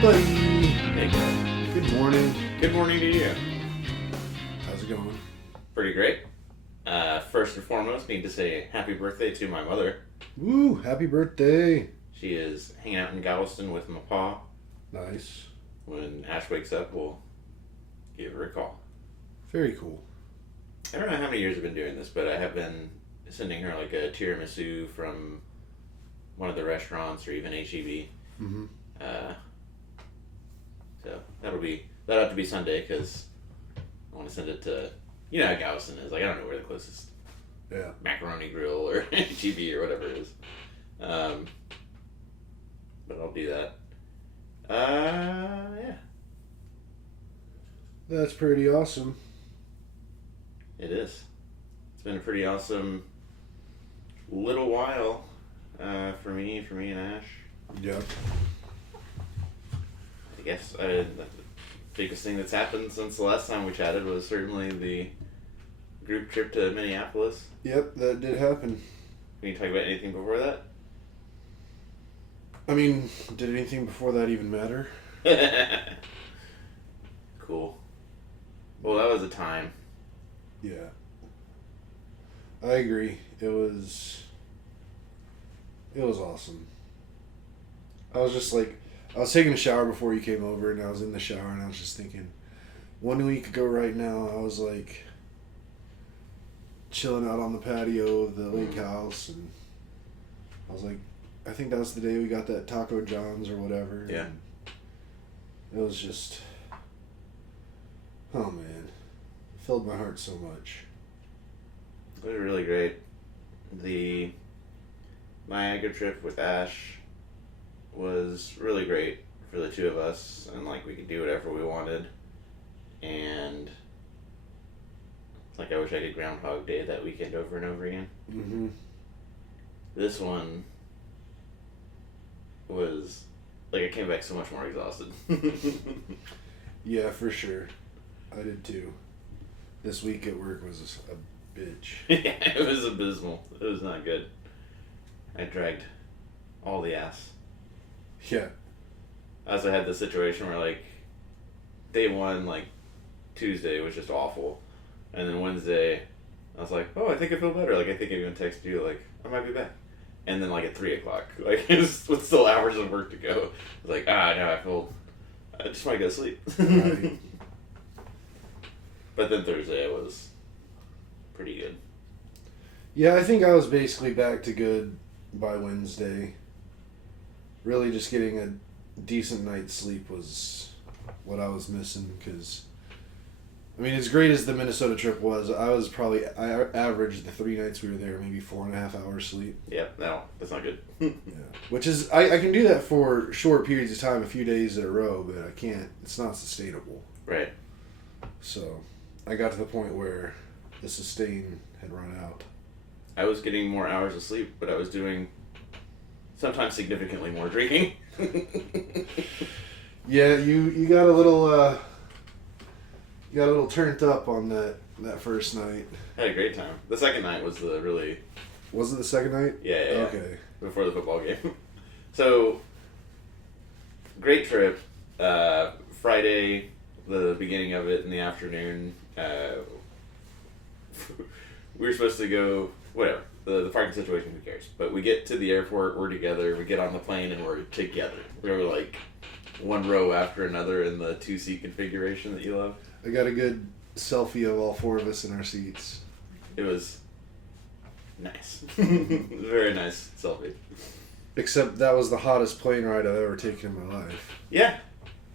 buddy. Hey, Greg. Good morning. Good morning to you. How's it going? Pretty great. First and foremost, need to say happy birthday to my mother. Woo! Happy birthday. She is hanging out in Galveston with my pa. Nice. When Ash wakes up, we'll give her a call. Very cool. I don't know how many years I've been doing this, but I have been sending her like a tiramisu from one of the restaurants or even HEB. Mm-hmm. So that'll have to be Sunday because I want to send it to, you know how Galveston is. Like, I don't know where the closest macaroni grill or HEB or whatever it is. But I'll do that. Yeah. That's pretty awesome. It is. It's been a pretty awesome little while for me and Ash. Yep. I guess the biggest thing that's happened since the last time we chatted was certainly the group trip to Minneapolis. Yep, that did happen. Can you talk about anything before that? I mean, did anything before that even matter? Cool. Well, that was a time. Yeah. I agree. It was awesome. I was taking a shower before you came over, and I was in the shower, and I was just thinking, 1 week ago right now, I was like chilling out on the patio of the lake house, and I was like, I think that was the day we got that Taco John's or whatever. Yeah. It was just, oh man, it filled my heart so much. It was really great. The Niagara trip with Ash was really great for the two of us, and like we could do whatever we wanted. And like I wish I could Groundhog Day that weekend over and over again. Mm-hmm. This one was like I came back so much more exhausted. Yeah, for sure. I did too. This week at work was a bitch. Yeah, it was abysmal. It was not good. I dragged all the ass. Yeah. I also had the situation where like day one, like Tuesday was just awful, and then Wednesday I was like, oh, I think I feel better. Like I think I even texted you like I might be back, and then like at 3 o'clock, like it was still hours of work to go. I was like, no, I just want to go to sleep. Right. But then Thursday I was pretty good. Yeah, I think I was basically back to good by Wednesday. Really just getting a decent night's sleep was what I was missing, because I mean, as great as the Minnesota trip was, I averaged the 3 nights we were there maybe 4.5 hours sleep. Yeah, no, that's not good. Yeah, which is I can do that for short periods of time, a few days in a row, but I can't. It's not sustainable. Right. So I got to the point where the sustain had run out. I was getting more hours of sleep, but I was doing sometimes significantly more drinking. Yeah, you got a little turned up on that first night. I had a great time. The second night was the really... Was it the second night? Yeah. Okay. Before the football game. So, great trip. Friday, the beginning of it in the afternoon, we were supposed to go, whatever, the parking situation, who cares? But we get to the airport, we're together, we get on the plane, and we're together. We were like one row after another in the 2-seat configuration that you love. I got a good selfie of all 4 of us in our seats. It was nice. It was a very nice selfie. Except that was the hottest plane ride I've ever taken in my life. Yeah.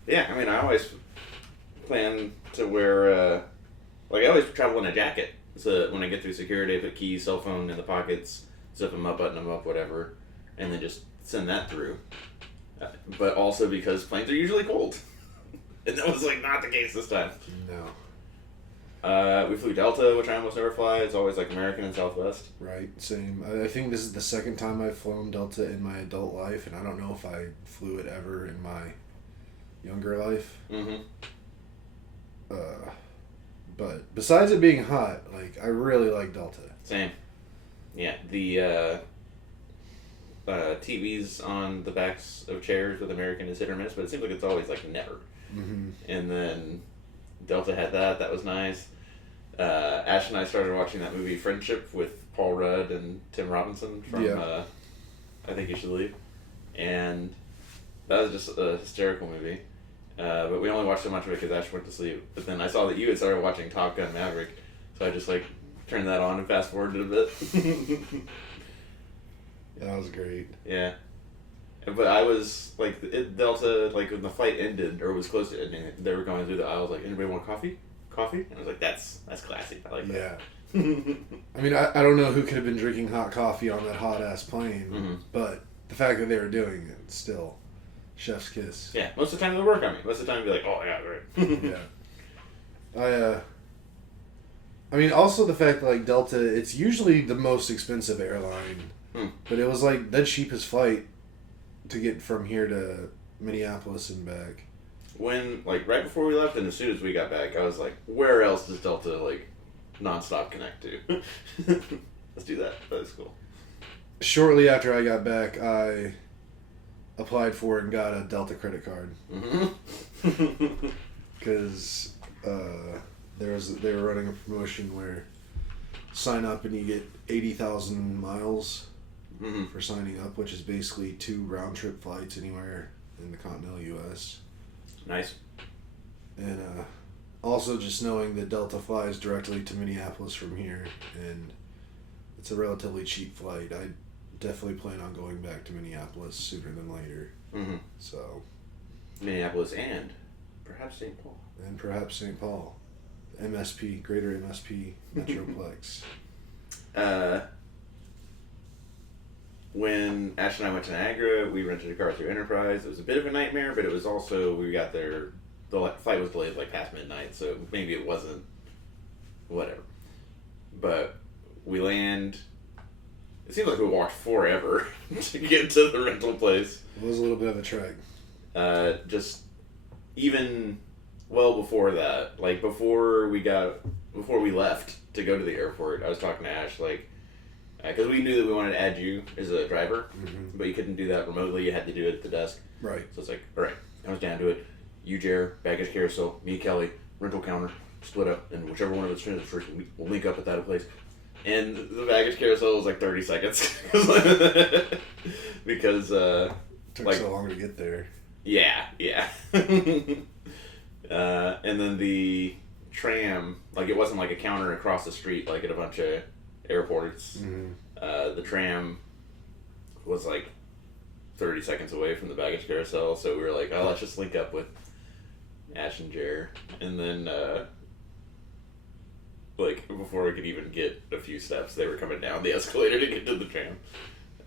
Yeah, I mean, I always plan to wear, I always travel in a jacket. So that when I get through security, I put keys, cell phone in the pockets, zip them up, button them up, whatever, and then just send that through. But also because planes are usually cold. And that was, like, not the case this time. No. We flew Delta, which I almost never fly. It's always, like, American and Southwest. Right, same. I think this is the second time I've flown Delta in my adult life, and I don't know if I flew it ever in my younger life. Mm-hmm. But besides it being hot, like, I really like Delta. Same. Yeah, the TVs on the backs of chairs with American is hit or miss, but it seems like it's always like never. Mm-hmm. And then Delta had that. That was nice. Ash and I started watching that movie Friendship with Paul Rudd and Tim Robinson from I Think You Should Leave. And that was just a hysterical movie. But we only watched so much of it because Ash went to sleep. But then I saw that you had started watching Top Gun Maverick, so I just like turned that on and fast forwarded a bit. Yeah, that was great. Yeah. But I was like, Delta, like when the flight ended or was close to ending, they were going through the aisles like, anybody want coffee? Coffee? And I was like, that's classy. I like that. Yeah. I mean, I don't know who could have been drinking hot coffee on that hot ass plane, Mm-hmm. but the fact that they were doing it, still, chef's kiss. Yeah, most of the time it'll work on me. Most of the time it'll be like, oh yeah, right. Yeah. I mean, also the fact that, like, Delta, it's usually the most expensive airline, but it was, like, the cheapest flight to get from here to Minneapolis and back. When, like, right before we left and as soon as we got back, I was like, where else does Delta, like, nonstop connect to? Let's do that. That is cool. Shortly after I got back, I applied for and got a Delta credit card. Mm-hmm. Because they were running a promotion where sign up and you get 80,000 miles Mm-hmm. for signing up, which is basically 2 round trip flights anywhere in the continental U.S. Nice. And also just knowing that Delta flies directly to Minneapolis from here, and it's a relatively cheap flight. I definitely plan on going back to Minneapolis sooner than later. Mm-hmm. So. Minneapolis and perhaps St. Paul. And perhaps St. Paul. MSP, Greater MSP Metroplex. When Ash and I went to Niagara, we rented a car through Enterprise. It was a bit of a nightmare, but it was also, we got there, the flight was delayed like past midnight, so maybe it wasn't, whatever. But we land, it seems like we walked forever to get to the rental place. It was a little bit of a trek. Just even well before that, like before we left to go to the airport, I was talking to Ash, like, because we knew that we wanted to add you as a driver, but you couldn't do that remotely. You had to do it at the desk. Right. So it's like, all right, comes down to it. You, Jer, baggage carousel, me, Kelly, rental counter, split up, and whichever one of us finishes first, we'll link up at that place. And the baggage carousel was like 30 seconds. Because, Took like, so long to get there. yeah. And then the tram, like it wasn't like a counter across the street like at a bunch of airports. Mm-hmm. The tram was like 30 seconds away from the baggage carousel, so we were like, oh, let's just link up with Ash and Jer. And then, like, before we could even get a few steps, they were coming down the escalator to get to the tram.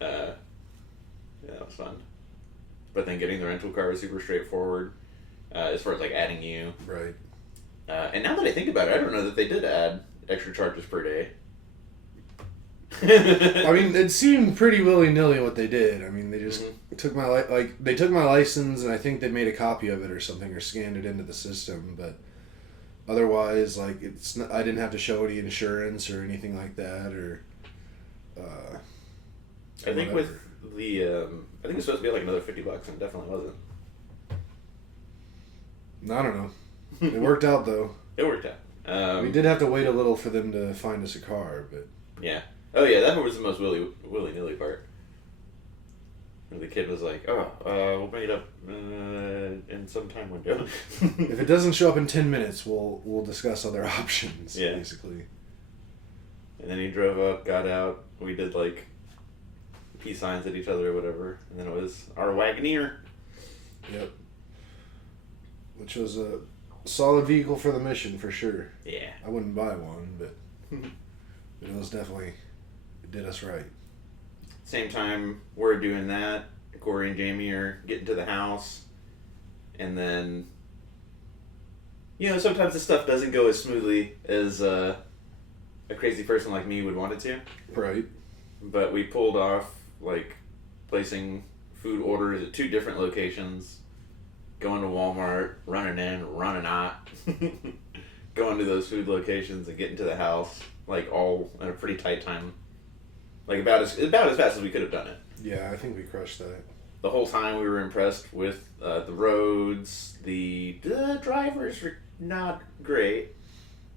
Yeah, that was fun. But then getting the rental car was super straightforward, as far as, like, adding you. Right. And now that I think about it, I don't know that they did add extra charges per day. I mean, it seemed pretty willy-nilly what they did. I mean, they just took my they took my license, and I think they made a copy of it or something, or scanned it into the system. But otherwise, like, I didn't have to show any insurance or anything like that, or. I think with the I think it's supposed to be like another $50, and it definitely wasn't. I don't know. It worked out though. It worked out. We did have to wait a little for them to find us a car, but. Yeah. Oh yeah, that was the most willy-nilly part. And the kid was like, "Oh, we'll bring it up in some time window." If it doesn't show up in 10 minutes, we'll discuss other options. Yeah. Basically. And then he drove up, got out. We did like peace signs at each other or whatever, and then it was our Wagoneer. Yep. Which was a solid vehicle for the mission for sure. Yeah. I wouldn't buy one, but it was definitely, it did us right. Same time we're doing that, Corey and Jamie are getting to the house, and then, you know, sometimes the stuff doesn't go as smoothly as a crazy person like me would want it to. Right. But we pulled off, like, placing food orders at 2 different locations, going to Walmart, running in, running out, going to those food locations and getting to the house, like, all in a pretty tight time Like about as fast as we could have done it. Yeah, I think we crushed that. The whole time we were impressed with the roads. The drivers were not great.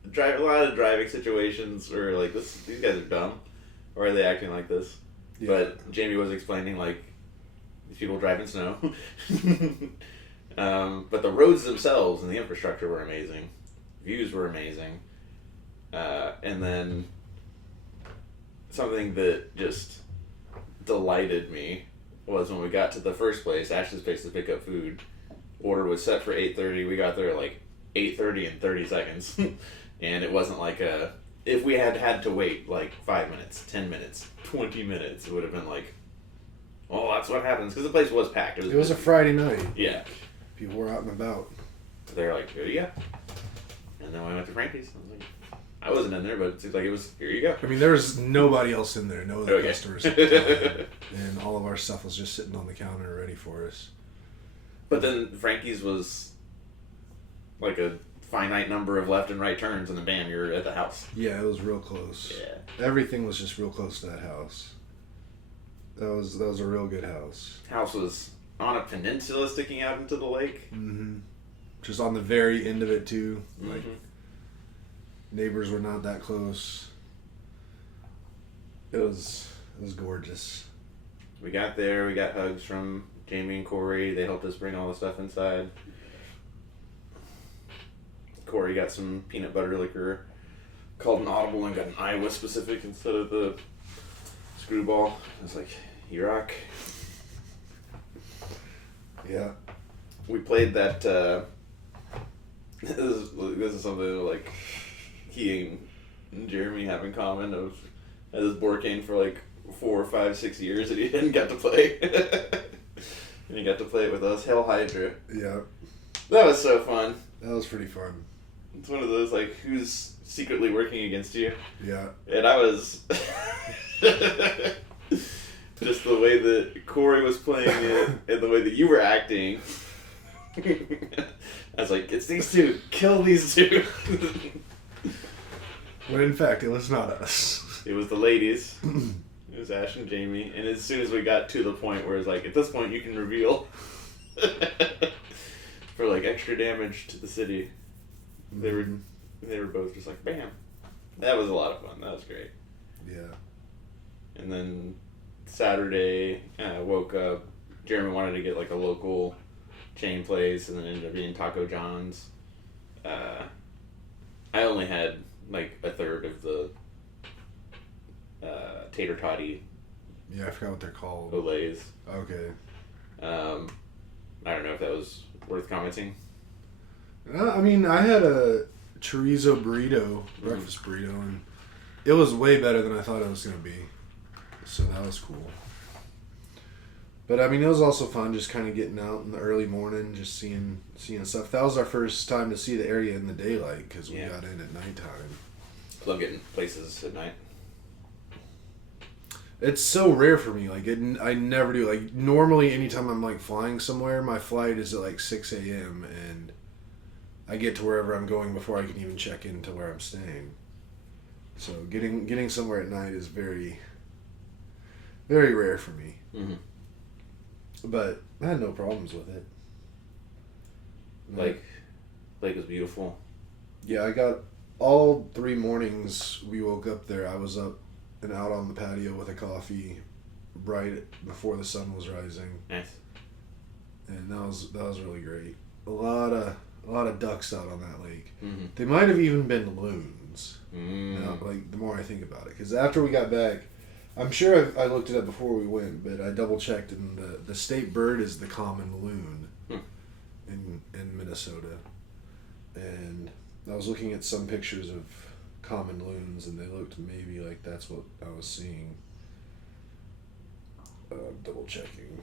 A lot of driving situations were like, these guys are dumb. Or are they acting like this? Yeah. But Jamie was explaining, like, these people drive in snow. But the roads themselves and the infrastructure were amazing. Views were amazing. And then something that just delighted me was when we got to the first place, Ash's place to pick up food. Order was set for 8:30. We got there at like 8:30 and 30 seconds. And it wasn't like if we had to wait like 5 minutes, 10 minutes, 20 minutes, it would have been like, oh, that's what happens. Because the place was packed. It was a Friday night. Yeah. People were out and about. They're like, here you go. And then we went to Frankie's. I was like, I wasn't in there, but it seemed like it was, here you go. I mean, there was nobody else in there. No other Okay. customers. At the time. And all of our stuff was just sitting on the counter ready for us. But then Frankie's was like a finite number of left and right turns, and then bam, you're at the house. Yeah, it was real close. Yeah. Everything was just real close to that house. That was a real good house. House was on a peninsula sticking out into the lake. Mm-hmm. Just on the very end of it too. Like Mm-hmm. neighbors were not that close. It was gorgeous. We got there, we got hugs from Jamie and Corey. They helped us bring all the stuff inside. Corey got some peanut butter liquor called an Audible and got an Iowa specific instead of the Screwball. I was like, you rock. Yeah. We played that, this is something like he and Jeremy have in common of had this board game for like 4 or 5, 6 years that he didn't get to play. And he got to play it with us, Hell Hydra. Yeah. That was so fun. That was pretty fun. It's one of those like, who's secretly working against you? Yeah. And I was just the way that Corey was playing it and the way that you were acting. I was like, it's these two. Kill these two. When in fact, it was not us. It was the ladies. It was Ash and Jamie. And as soon as we got to the point where it's like, at this point you can reveal for like extra damage to the city. They were both just like, bam. That was a lot of fun. That was great. Yeah. And then Saturday, I woke up. Jeremy wanted to get like a local chain place, and then ended up being Taco John's. I only had like a third of the tater toddy Yeah, I forgot what they're called. olays. Okay. I don't know if that was worth commenting. I mean, I had a chorizo burrito, breakfast burrito, and it was way better than I thought it was going to be. So that was cool. But I mean, it was also fun just kind of getting out in the early morning, just seeing stuff. That was our first time to see the area in the daylight because we got in at nighttime. Love getting places at night. It's so rare for me. Like I never do. Like normally, anytime I'm like flying somewhere, my flight is at like 6 a.m. and I get to wherever I'm going before I can even check into where I'm staying. So getting somewhere at night is very, very rare for me. Mm-hmm. But I had no problems with it. Lake was beautiful. Yeah, I got all 3 mornings we woke up there. I was up and out on the patio with a coffee right before the sun was rising. Nice. And that was really great. A lot of ducks out on that lake. Mm-hmm. They might have even been loons. Mm. Now, like the more I think about it, because after we got back, I'm sure I looked it up before we went, but I double checked, and the state bird is the common loon in Minnesota. And I was looking at some pictures of common loons, and they looked maybe like that's what I was seeing. Double checking.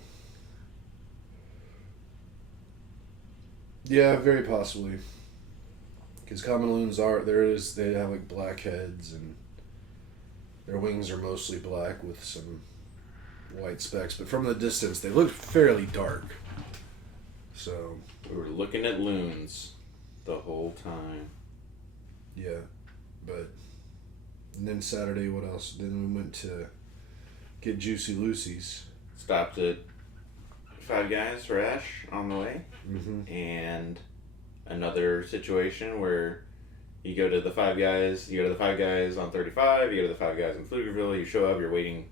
Yeah, very possibly. Because common loons they have like black heads, and their wings are mostly black with some white specks. But from the distance, they look fairly dark. So. We were looking at loons the whole time. Yeah. But. And then Saturday, what else? Then we went to get Juicy Lucy's. Stopped at Five Guys for Ash on the way. Mm-hmm. And another situation where you go to the Five Guys on 35, you go to the Five Guys in Pflugerville, you show up, you're waiting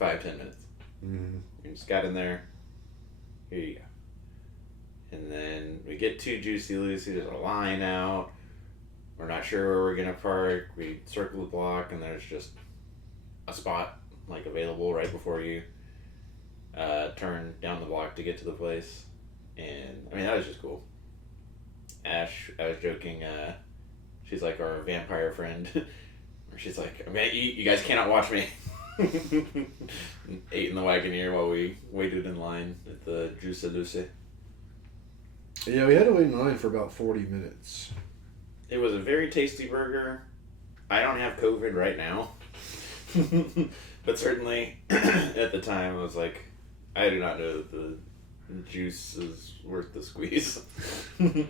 5-10 minutes. Mm-hmm. You just got in there, here you go. And then we get to Juicy Lucy, there's a line out, we're not sure where we're gonna park, we circle the block and there's just a spot like available right before you turn down the block to get to the place. And I mean, that was just cool. Ash, I was joking, she's like our vampire friend. Where she's like, I'm gonna eat, you guys cannot watch me. Ate in the Wagoneer while we waited in line at the Juicy Lucy. Yeah, we had to wait in line for about 40 minutes. It was a very tasty burger. I don't have COVID right now. But certainly, at the time, I was like, I do not know that the juice is worth the squeeze. I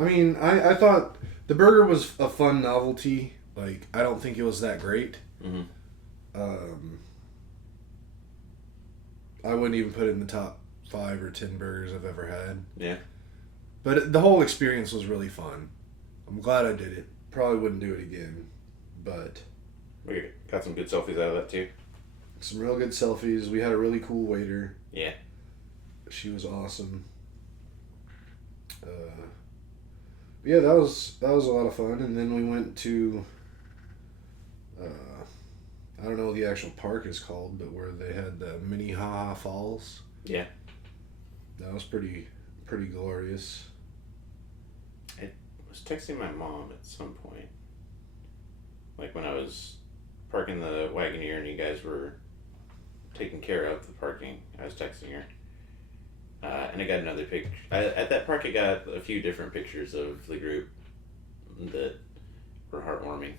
mean, I thought the burger was a fun novelty. Like, I don't think it was that great. Mm-hmm. I wouldn't even put it in the top 5 or 10 burgers I've ever had. Yeah. But the whole experience was really fun. I'm glad I did it. Probably wouldn't do it again. But We got some good selfies out of that too. some real good selfies. We had a really cool waiter. Yeah. She was awesome. Yeah, that was a lot of fun. And then we went to I don't know what the actual park is called, but where they had the Minnehaha Falls. Yeah. That was pretty glorious. I was texting my mom at some point. Like when I was parking the Wagoneer and you guys were taking care of the parking, I was texting her. And I got another picture. At that park, I got a few different pictures of the group that were heartwarming.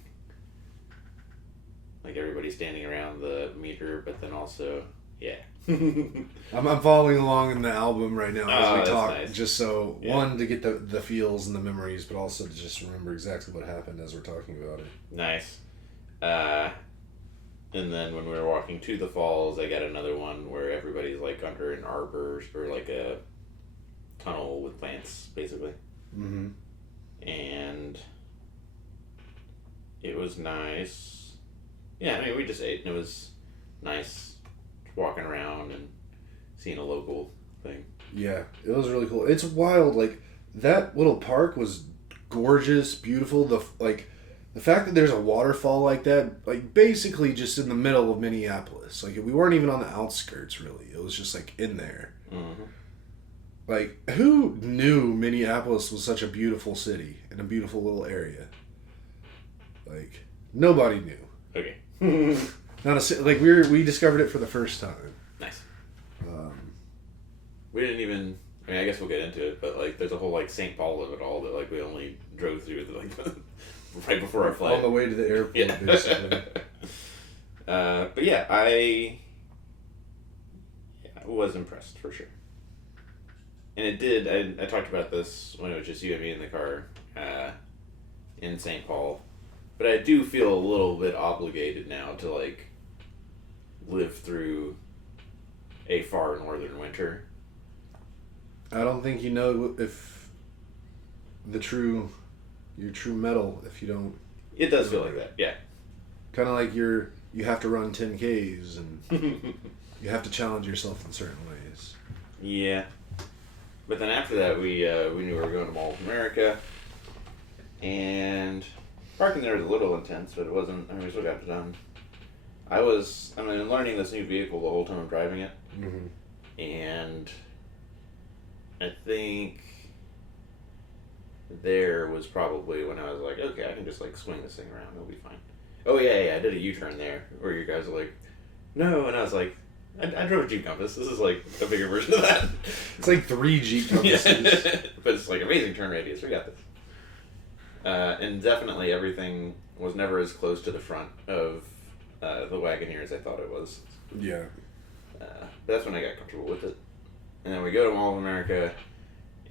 Like everybody standing around the meter, but then also, yeah. I'm following along in the album right now as we that's talk, nice. just so, Yeah. one, to get the feels and the memories, but also to just remember exactly what happened as we're talking about it. Nice. And then when we were walking to the falls, I got another one where everybody's like under an arbor or like a tunnel with plants, basically. Mm-hmm. And it was nice. Yeah, I mean, we just ate and it was nice walking around and seeing a local thing. Yeah, it was really cool. It's wild. Like, that little park was gorgeous, beautiful. The fact that there's a waterfall like that, like, basically just in the middle of Minneapolis. Like, we weren't even on the outskirts, really. It was just, like, in there. Mm-hmm. Like, who knew Minneapolis was such a beautiful city and a beautiful little area? Like, nobody knew. Okay. Not a like we discovered it for the first time. Nice. Um, We didn't even. I mean, I guess we'll get into it, but like, there's a whole like St. Paul of it all that like we only drove through like right before our flight on the way to the airport, Yeah. basically. But yeah, I was impressed for sure. And it did. I talked about this when it was just you and me in the car in St. Paul. But I do feel a little bit obligated now to like live through a far northern winter. I don't think you know if your true metal if you don't. It does feel like that, yeah. Kind of like you have to run 10Ks and you have to challenge yourself in certain ways. Yeah. But then after that, we knew we were going to Mall of America, and parking there was a little intense, but it wasn't. I mean, we still got it done. I mean, learning this new vehicle the whole time I'm driving it, Mm-hmm. and I think there was probably when I was like, okay, I can just like swing this thing around, it'll be fine. Oh yeah, I did a U-turn there, where you guys are like, no, and I was like, I drove a Jeep Compass. This is like a bigger version of that. It's like 3 Jeep Compasses. But it's like amazing turn radius. We got this. And definitely everything was never as close to the front of the Wagoneer as I thought it was. Yeah. But that's when I got comfortable with it. And then we go to Mall of America,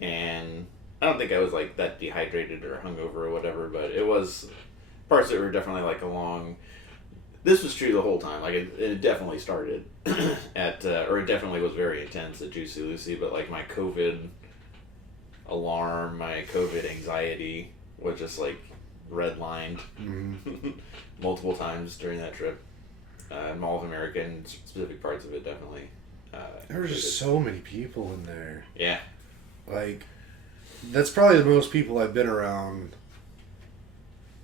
and I don't think I was like that dehydrated or hungover or whatever, but it was parts that were definitely like along this was true the whole time. Like it definitely started or it definitely was very intense at Juicy Lucy. But like my COVID alarm, my COVID anxiety was just like redlined multiple times during that trip. Mall of America and specific parts of it definitely. There were just so many people in there. Yeah. Like, that's probably the most people I've been around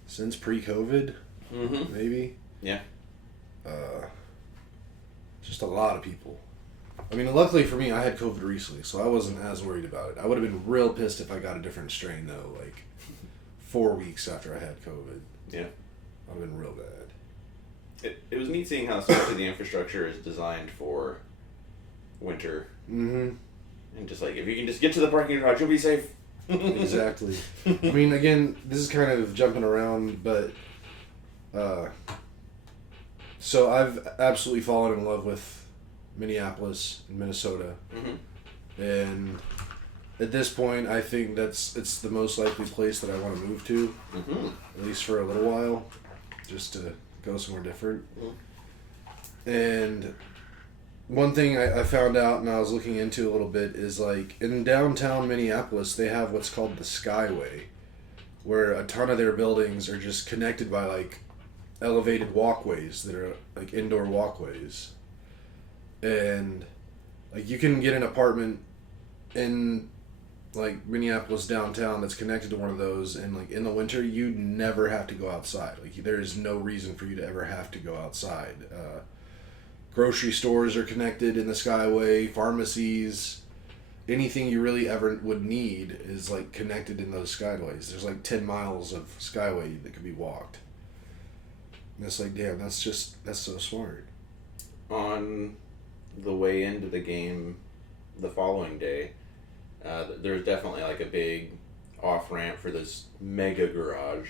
since pre-COVID, maybe. Yeah. Just a lot of people. I mean, luckily for me, I had COVID recently, so I wasn't as worried about it. I would have been real pissed if I got a different strain, though, like 4 weeks after I had COVID. Yeah. I'd have been real bad. It was neat seeing how so much of the infrastructure is designed for winter. Mm-hmm. And just like, if you can just get to the parking garage, you'll be safe. Exactly. I mean, again, this is kind of jumping around, but so I've absolutely fallen in love with Minneapolis and Minnesota. And at this point, I think it's the most likely place that I want to move to, at least for a little while, just to go somewhere different. And one thing I found out and I was looking into a little bit is like in downtown Minneapolis, they have what's called the Skyway, where a ton of their buildings are just connected by like elevated walkways that are like indoor walkways. And like you can get an apartment in like Minneapolis downtown that's connected to one of those, and like in the winter you never have to go outside. Like there is no reason for you to ever have to go outside. Grocery stores are connected in the Skyway, pharmacies, anything you really ever would need is like connected in those Skyways. There's like 10 miles of Skyway that could be walked. And it's like, damn, that's so smart. On the way into the game the following day, there's definitely like a big off ramp for this mega garage.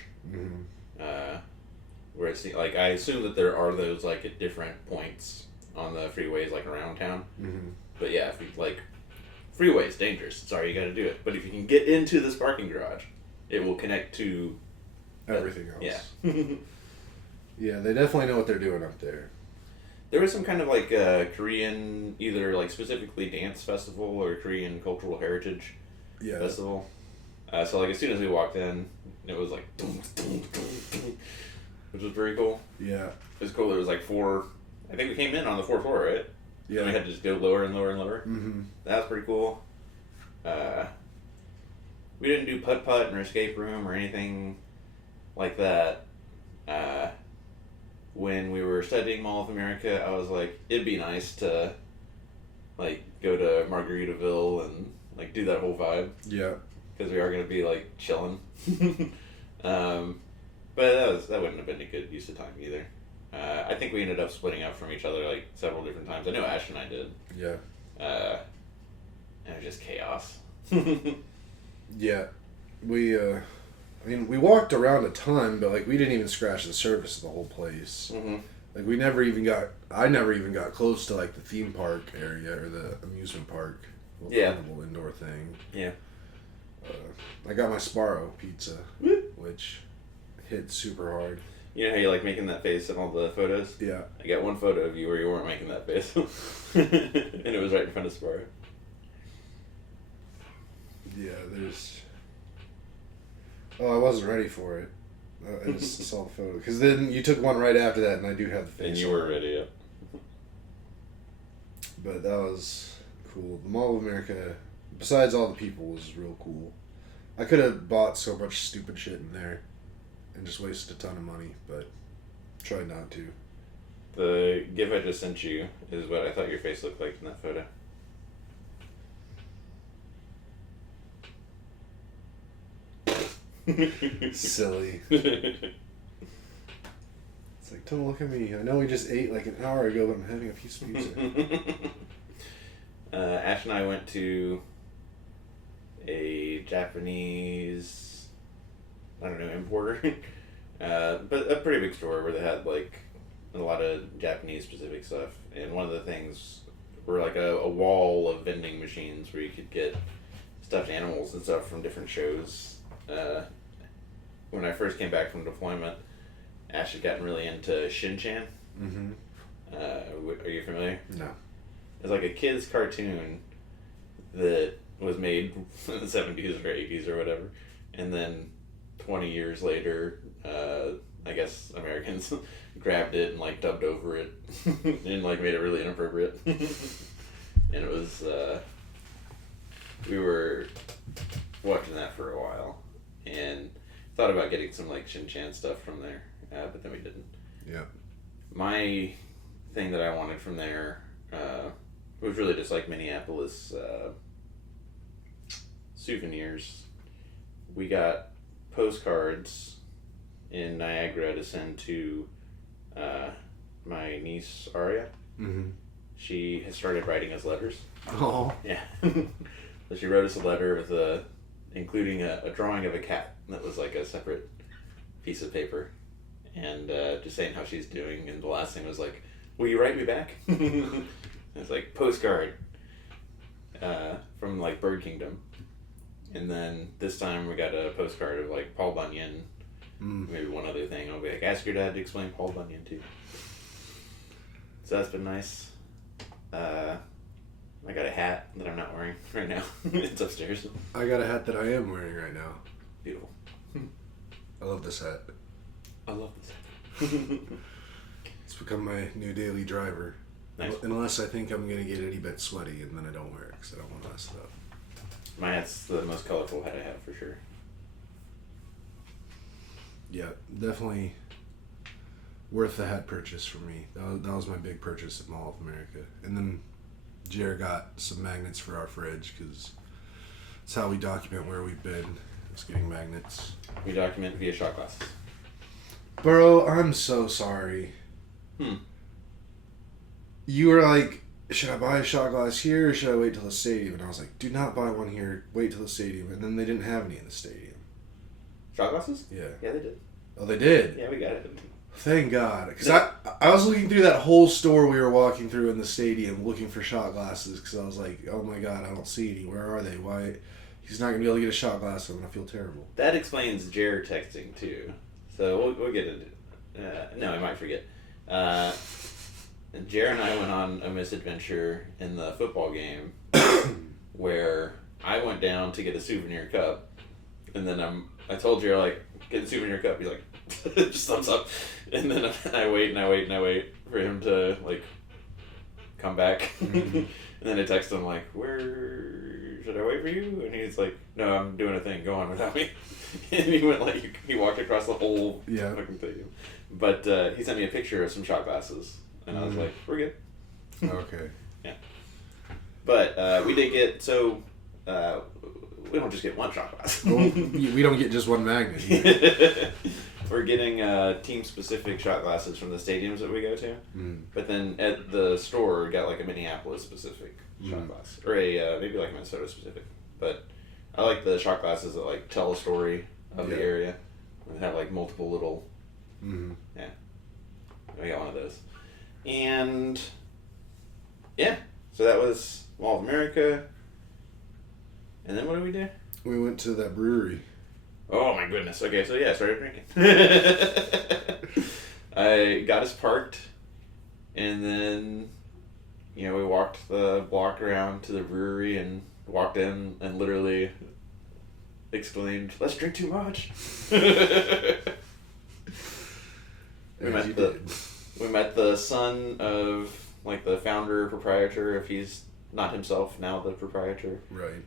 Where it's like, I assume that there are those like at different points on the freeways like around town. But yeah, if you like, freeway's dangerous. Sorry, you got to do it. But if you can get into this parking garage, it will connect to everything else. Yeah. Yeah, they definitely know what they're doing up there. There was some kind of like Korean, either like specifically dance festival or Korean cultural heritage festival. So like as soon as we walked in, it was like, which was very cool. Yeah. It was cool. There was like I think we came in on the 4th floor, right? Yeah. And we had to just go lower and lower and lower. That was pretty cool. We didn't do putt-putt or escape room or anything like that. When we were studying Mall of America, I was like, it'd be nice to like go to Margaritaville and like do that whole vibe. Yeah. Because we are going to be like chilling. But that wouldn't have been a good use of time either. I think we ended up splitting up from each other like several different times. I know Ash and I did. Yeah. And it was just chaos. Yeah. I mean, we walked around a ton, but like we didn't even scratch the surface of the whole place. Like I never even got close to like the theme park area or the amusement park. Carnival indoor thing. Yeah. I got my Sparrow pizza, which hit super hard. You know how you like making that face in all the photos? Yeah. I got one photo of you where you weren't making that face. And it was right in front of Sparrow. Yeah, I wasn't ready for it. I just saw the photo. Because then you took one right after that, and I do have the face. And you were ready, yeah. But that was cool. The Mall of America, besides all the people, was real cool. I could have bought so much stupid shit in there and just wasted a ton of money, but tried not to. The gif I just sent you is what I thought your face looked like in that photo. Silly. It's like, don't look at me. I know we just ate like an hour ago, but I'm having a piece of pizza. Ash and I went to a Japanese, I don't know, importer, but a pretty big store where they had like a lot of Japanese specific stuff. And one of the things were like a wall of vending machines where you could get stuffed animals and stuff from different shows. When I first came back from deployment, Ash had gotten really into Shin-Chan. Mm-hmm. Are you familiar? No. It's like a kid's cartoon that was made in the 70s or 80s or whatever. And then 20 years later, I guess Americans grabbed it and like dubbed over it and like made it really inappropriate. And it was, we were watching that for a while and thought about getting some like Shin Chan stuff from there, but then we didn't. Yeah. My thing that I wanted from there was really just like Minneapolis souvenirs. We got postcards in Niagara to send to my niece Aria. Mm-hmm. She has started writing us letters. Oh. Yeah. So she wrote us a letter with including a drawing of a cat that was like a separate piece of paper, and just saying how she's doing. And the last thing was like, "Will you write me back?" It's like postcard from like Bird Kingdom, and then this time we got a postcard of like Paul Bunyan. Maybe one other thing. I'll be like, ask your dad to explain Paul Bunyan too. So that's been nice. I got a hat that I'm not wearing right now. It's upstairs. I got a hat that I am wearing right now. Beautiful. I love this hat. I love this hat. It's become my new daily driver. Nice. Unless I think I'm going to get any bit sweaty, and then I don't wear it because I don't want to mess it up. My hat's the most colorful hat I have for sure. Yeah, definitely worth the hat purchase for me. That was my big purchase at Mall of America. And then Jared got some magnets for our fridge because it's how we document where we've been. It's getting magnets. We document via shot glasses. Bro, I'm so sorry. You were like, should I buy a shot glass here or should I wait till the stadium? And I was like, do not buy one here. Wait till the stadium. And then they didn't have any in the stadium. Shot glasses? Yeah. Yeah, they did. Oh, they did? Yeah, we got it. Thank God. Because I was looking through that whole store we were walking through in the stadium looking for shot glasses because I was like, oh my God, I don't see any. Where are they? Why? He's not going to be able to get a shot glass. I'm going to feel terrible. That explains Jared texting too. So we'll get into it. No, I might forget. Jared and I went on a misadventure in the football game where I went down to get a souvenir cup, and then I told Jared, like, get the souvenir cup. He's like, just thumbs up. And then I wait for him to, like, come back. And then I text him, like, where should I wait for you? And he's like, no, I'm doing a thing. Go on without me. And he went, like, he walked across the whole fucking stadium. But he sent me a picture of some shot glasses. And I was like, we're good. Okay. Yeah. But we did get, so we don't just get one shot glass. Well, we don't get just one magnet either. We're getting team-specific shot glasses from the stadiums that we go to. But then at the store, we got like a Minneapolis-specific shot glass. Or a maybe like Minnesota-specific. But I like the shot glasses that like tell a story of the area. And have like multiple little... Yeah. I got one of those. And yeah, so that was Mall of America. And then what did we do? We went to that brewery. Oh my goodness. Okay, so yeah, I started drinking. I got us parked, and then, you know, we walked the block around to the brewery and walked in and literally exclaimed, "Let's drink too much." We met the son of, like, the founder, proprietor, if he's not himself now the proprietor. Right.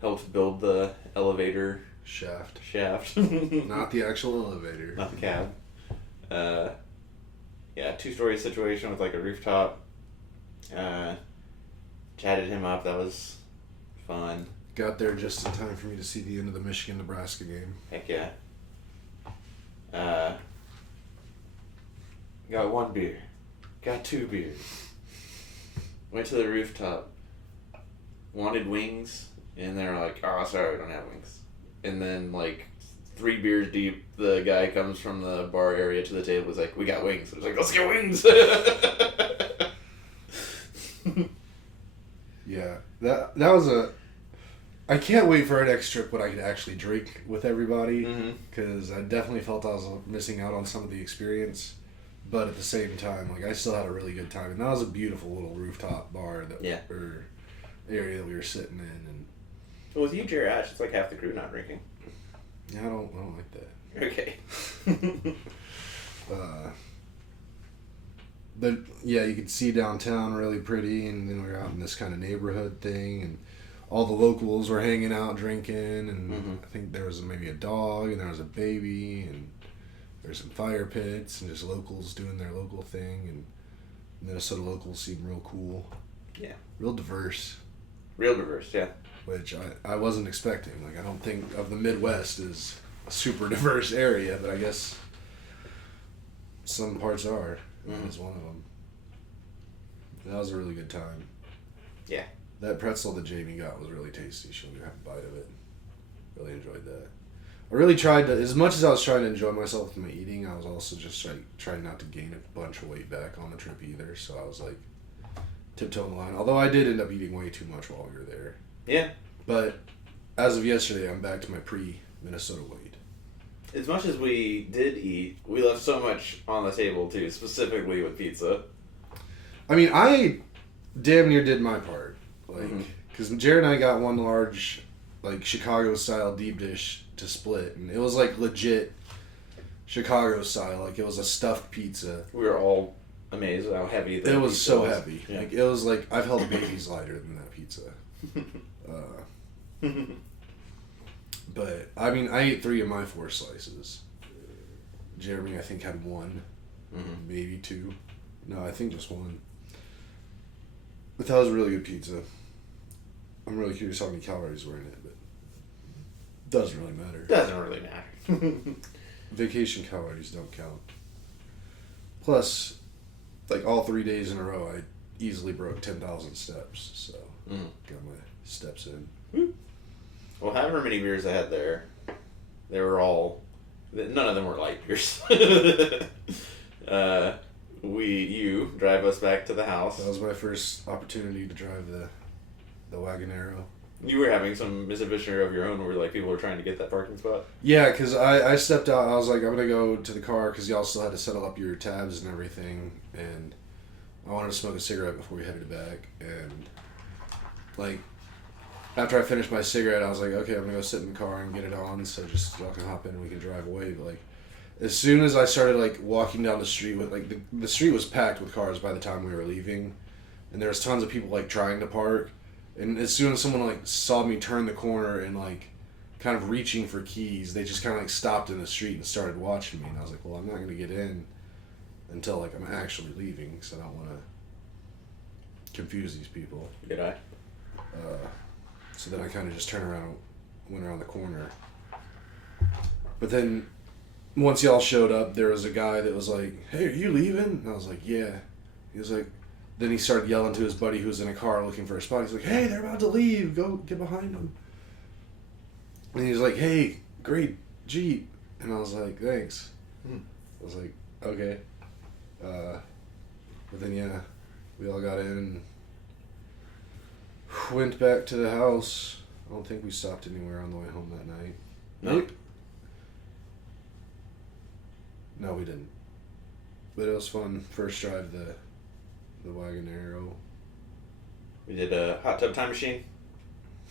Helped build the elevator shaft. Not the actual elevator. Not the cab. Yeah, 2-story situation with, like, a rooftop. Chatted him up. That was fun. Got there just in time for me to see the end of the Michigan-Nebraska game. Heck yeah. Got 1 beer. Got 2 beers. Went to the rooftop. Wanted wings. And they're like, oh, sorry, we don't have wings. And then, like, 3 beers deep, the guy comes from the bar area to the table. Was like, we got wings. I was like, let's get wings. Yeah. That was a... I can't wait for our next trip when I can actually drink with everybody. Because I definitely felt I was missing out on some of the experience. but at the same time, like I still had a really good time, and that was a beautiful little rooftop bar that or area that we were sitting in, and Well, with you, Jerry Ash, it's like half the crew not drinking. yeah, I don't like that. Okay. But yeah, you could see downtown really pretty, and then we were out in this kind of neighborhood thing, and all the locals were hanging out drinking, and I think there was maybe a dog, and there was a baby, and there's some fire pits, and just locals doing their local thing, and Minnesota locals seem real cool. Yeah. Real diverse. Real diverse, yeah. Which I wasn't expecting. Like, I don't think of the Midwest as a super diverse area, but I guess some parts are. That was one of them. That was a really good time. Yeah. That pretzel that Jamie got was really tasty. She'll have a bite of it. Really enjoyed that. I really tried to, as much as I was trying to enjoy myself with my eating, I was also just trying not to gain a bunch of weight back on the trip either. So I was like tiptoeing the line. Although I did end up eating way too much while we were there. Yeah. But as of yesterday, I'm back to my pre-Minnesota weight. As much as we did eat, we left so much on the table too, specifically with pizza. I mean, I damn near did my part. Like, because Jared and I got one large, like, Chicago-style deep dish to split, and it was, like, legit Chicago-style. Like, it was a stuffed pizza. We were all amazed at how heavy It was pizza so was. heavy. Yeah. Like, it was like, I've held babies lighter than that pizza. But, I mean, I ate 3 of my 4 slices. Jeremy, I think, had 1. Maybe 2. No, I think just 1. But that was a really good pizza. I'm really curious how many calories were in it, but doesn't really matter. Doesn't really matter. Vacation calories don't count. Plus, like all 3 days in a row, I easily broke 10,000 steps, so got my steps in. Well, however many beers I had there, they were all, none of them were light beers. You drive us back to the house. That was my first opportunity to drive the Wagonero. You were having some misadventure of your own where like people were trying to get that parking spot. Yeah, because I stepped out. I was like, I'm going to go to the car because y'all still had to settle up your tabs and everything. And I wanted to smoke a cigarette before we headed back. And, like, after I finished my cigarette, I was like, okay, I'm going to go sit in the car and get it on. So just y'all can hop in and we can drive away. But, like, as soon as I started, like, walking down the street, with like the street was packed with cars by the time we were leaving. And there was tons of people, like, trying to park. And as soon as someone, like, saw me turn the corner and, like, kind of reaching for keys, they just kind of, like, stopped in the street and started watching me. And I was like, well, I'm not going to get in until, like, I'm actually leaving because I don't want to confuse these people. Good eye. So then I kind of just turned around, went around the corner. But then once y'all showed up, there was a guy that was like, hey, are you leaving? And I was like, yeah. He was like, then he started yelling to his buddy who was in a car looking for a spot. He's like, hey, they're about to leave. Go get behind them. And he was like, hey, great Jeep. And I was like, thanks. I was like, okay. But then, yeah, we all got in and went back to the house. I don't think we stopped anywhere on the way home that night. No. No, we didn't. But it was fun. First drive the Wagonero. We did a hot tub time machine.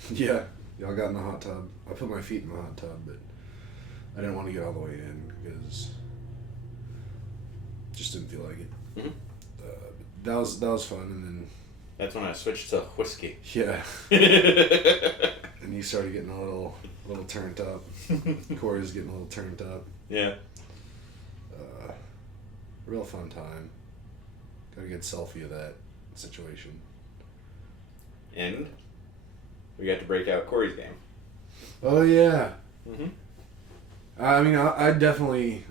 Yeah, y'all got in the hot tub. I put my feet in the hot tub, but I didn't want to get all the way in because just didn't feel like it. That was fun, and then That's when I switched to whiskey. yeah, and he started getting a little turned up. Corey was getting a little turned up. Yeah. Real fun time. Got a good selfie of that situation. And we got to break out Corey's game. Oh yeah. Mm-hmm. I mean, I definitely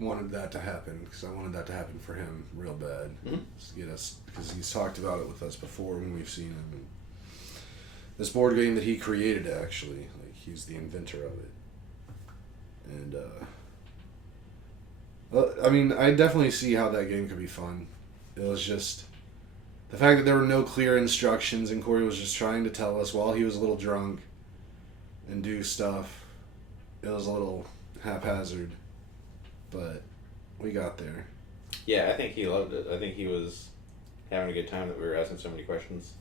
wanted that to happen because I wanted that to happen for him real bad. Just to get us, because he's talked about it with us before when we've seen him. And this board game that he created, actually, like he's the inventor of it. And I mean, I definitely see how that game could be fun. It was just the fact that there were no clear instructions and Corey was just trying to tell us while he was a little drunk and do stuff. It was a little haphazard, but we got there. Yeah, I think he loved it. I think he was having a good time that we were asking so many questions.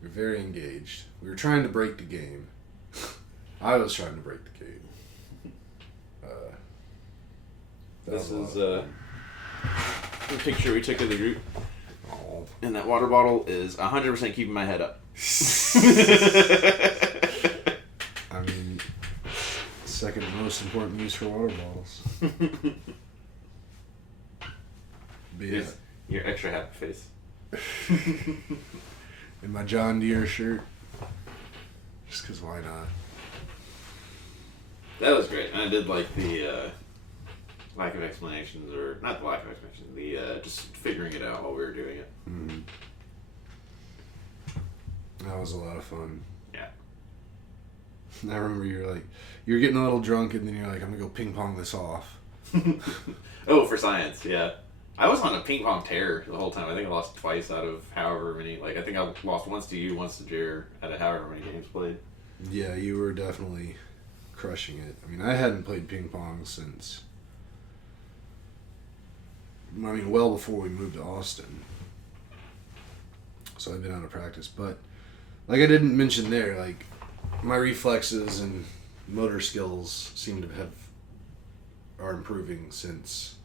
We were very engaged. We were trying to break the game. I was trying to break the game. This is the picture we took of the group. Oh. And that water bottle is 100% keeping my head up. I mean, second most important use for water bottles. Yeah. Your extra happy face. In my John Deere shirt. Just because why not? That was great. And I did like the lack of explanations, or not the lack of explanations, the just figuring it out while we were doing it. Mm-hmm. That was a lot of fun. Yeah. I remember you're getting a little drunk, and then you're like, I'm gonna go ping pong this off. Oh, for science, yeah. I was on a ping pong tear the whole time. I think I lost twice out of however many. Like, I think I lost once to you, once to Jer, out of however many games played. Yeah, you were definitely crushing it. I mean, I hadn't played ping pong since, well before we moved to Austin. So I've been out of practice. But, like I didn't mention there, like, my reflexes and motor skills seem to are improving since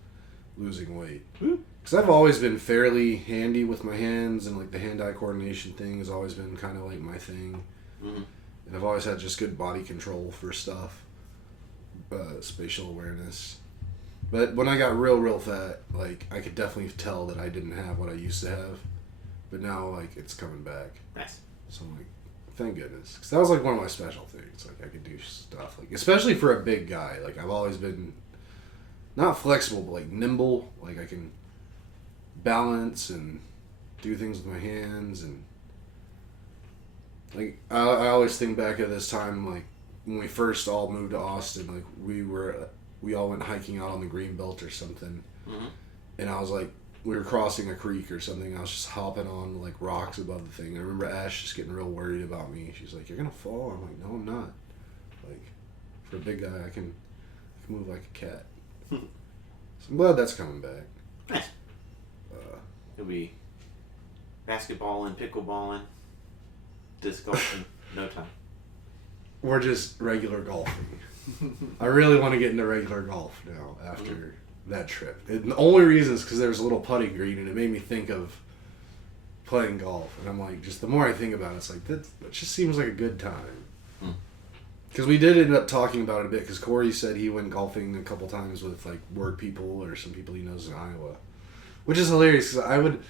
losing weight. Because I've always been fairly handy with my hands, and, like, the hand-eye coordination thing has always been kind of, like, my thing. Mm-hmm. And I've always had just good body control for stuff. Spatial awareness. But when I got real fat, like, I could definitely tell that I didn't have what I used to have. But now, like, it's coming back. Nice. So I'm like, thank goodness. Because that was, like, one of my special things. Like, I could do stuff. Like, especially for a big guy. Like, I've always been, not flexible, but, like, nimble. Like, I can balance and do things with my hands. And, like, I always think back at this time, like, when we first all moved to Austin, like, we all went hiking out on the Greenbelt or something. Mm-hmm. And I was, like, we were crossing a creek or something. I was just hopping on, like, rocks above the thing. I remember Ash just getting real worried about me. She's like, "You're going to fall." I'm like, "No, I'm not." Like, for a big guy, I can move like a cat. So I'm glad that's coming back. Nice. It'll be basketballing, pickleballing, disc golfing, no time. We're just regular golfing. I really want to get into regular golf now after that trip. And the only reason is because there's a little putting green, and it made me think of playing golf. And I'm like, just the more I think about it, it's like, that just seems like a good time. Because we did end up talking about it a bit, because Corey said he went golfing a couple times with, like, work people or some people he knows in Iowa. Which is hilarious, because I would,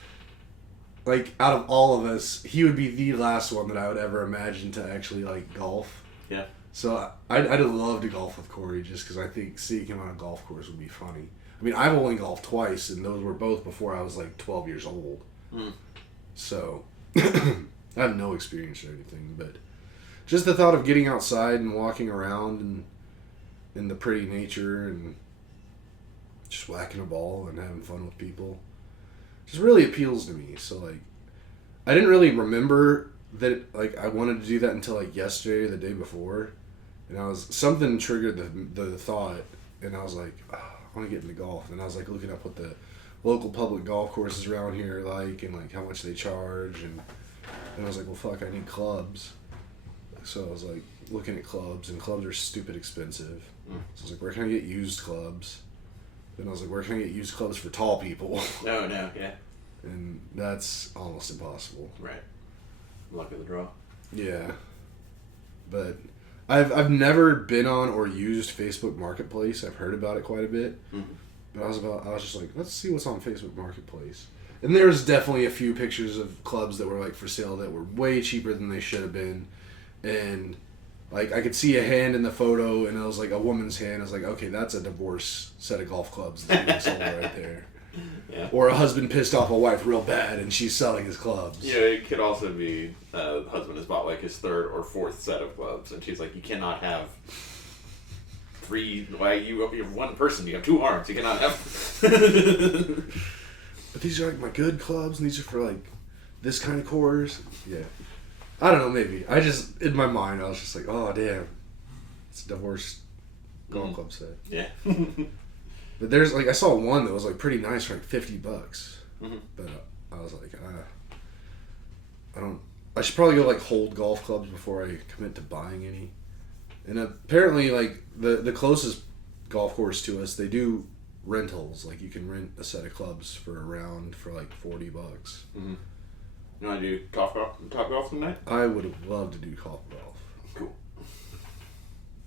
like, out of all of us, he would be the last one that I would ever imagine to actually, like, golf. Yeah. So I'd love to golf with Corey, just because I think seeing him on a golf course would be funny. I mean, I've only golfed twice, and those were both before I was, like, 12 years old. So, I have no experience or anything, but just the thought of getting outside and walking around and in the pretty nature and just whacking a ball and having fun with people just really appeals to me. So, like, I didn't really remember that, like, I wanted to do that until, like, yesterday or the day before. And something triggered the thought, and I was like, oh, I want to get into golf. And I was, like, looking up what the local public golf courses around here are like, and, like, how much they charge. And I was like, well, fuck, I need clubs. So I was, like, looking at clubs, and clubs are stupid expensive. So I was like, where can I get used clubs? Then I was like, where can I get used clubs for tall people? No, yeah. And that's almost impossible. Right. Luck of the draw. Yeah. But I've never been on or used Facebook Marketplace. I've heard about it quite a bit. But I was just like, let's see what's on Facebook Marketplace. And there's definitely a few pictures of clubs that were, like, for sale that were way cheaper than they should have been. And, like, I could see a hand in the photo, and it was, like, a woman's hand. I was like, okay, that's a divorce set of golf clubs that's being sold right there. Yeah. Or a husband pissed off a wife real bad, and she's selling his clubs. Yeah, it could also be the husband has bought, like, his third or fourth set of clubs, and she's like, you cannot have three. Why you're one person? You have two arms. You cannot have. But these are, like, my good clubs, and these are for, like, this kind of course. Yeah. I don't know, maybe. In my mind, I was just like, oh, damn. It's a divorce golf club set. Yeah. But there's like I saw one that was like pretty nice for like $50, Mm-hmm. but I was like, I don't. I should probably go like hold golf clubs before I commit to buying any. And apparently, like the closest golf course to us, they do rentals. Like you can rent a set of clubs for a round for like $40. Mm-hmm. You want to do top golf tonight? I would have loved to do top golf. Cool.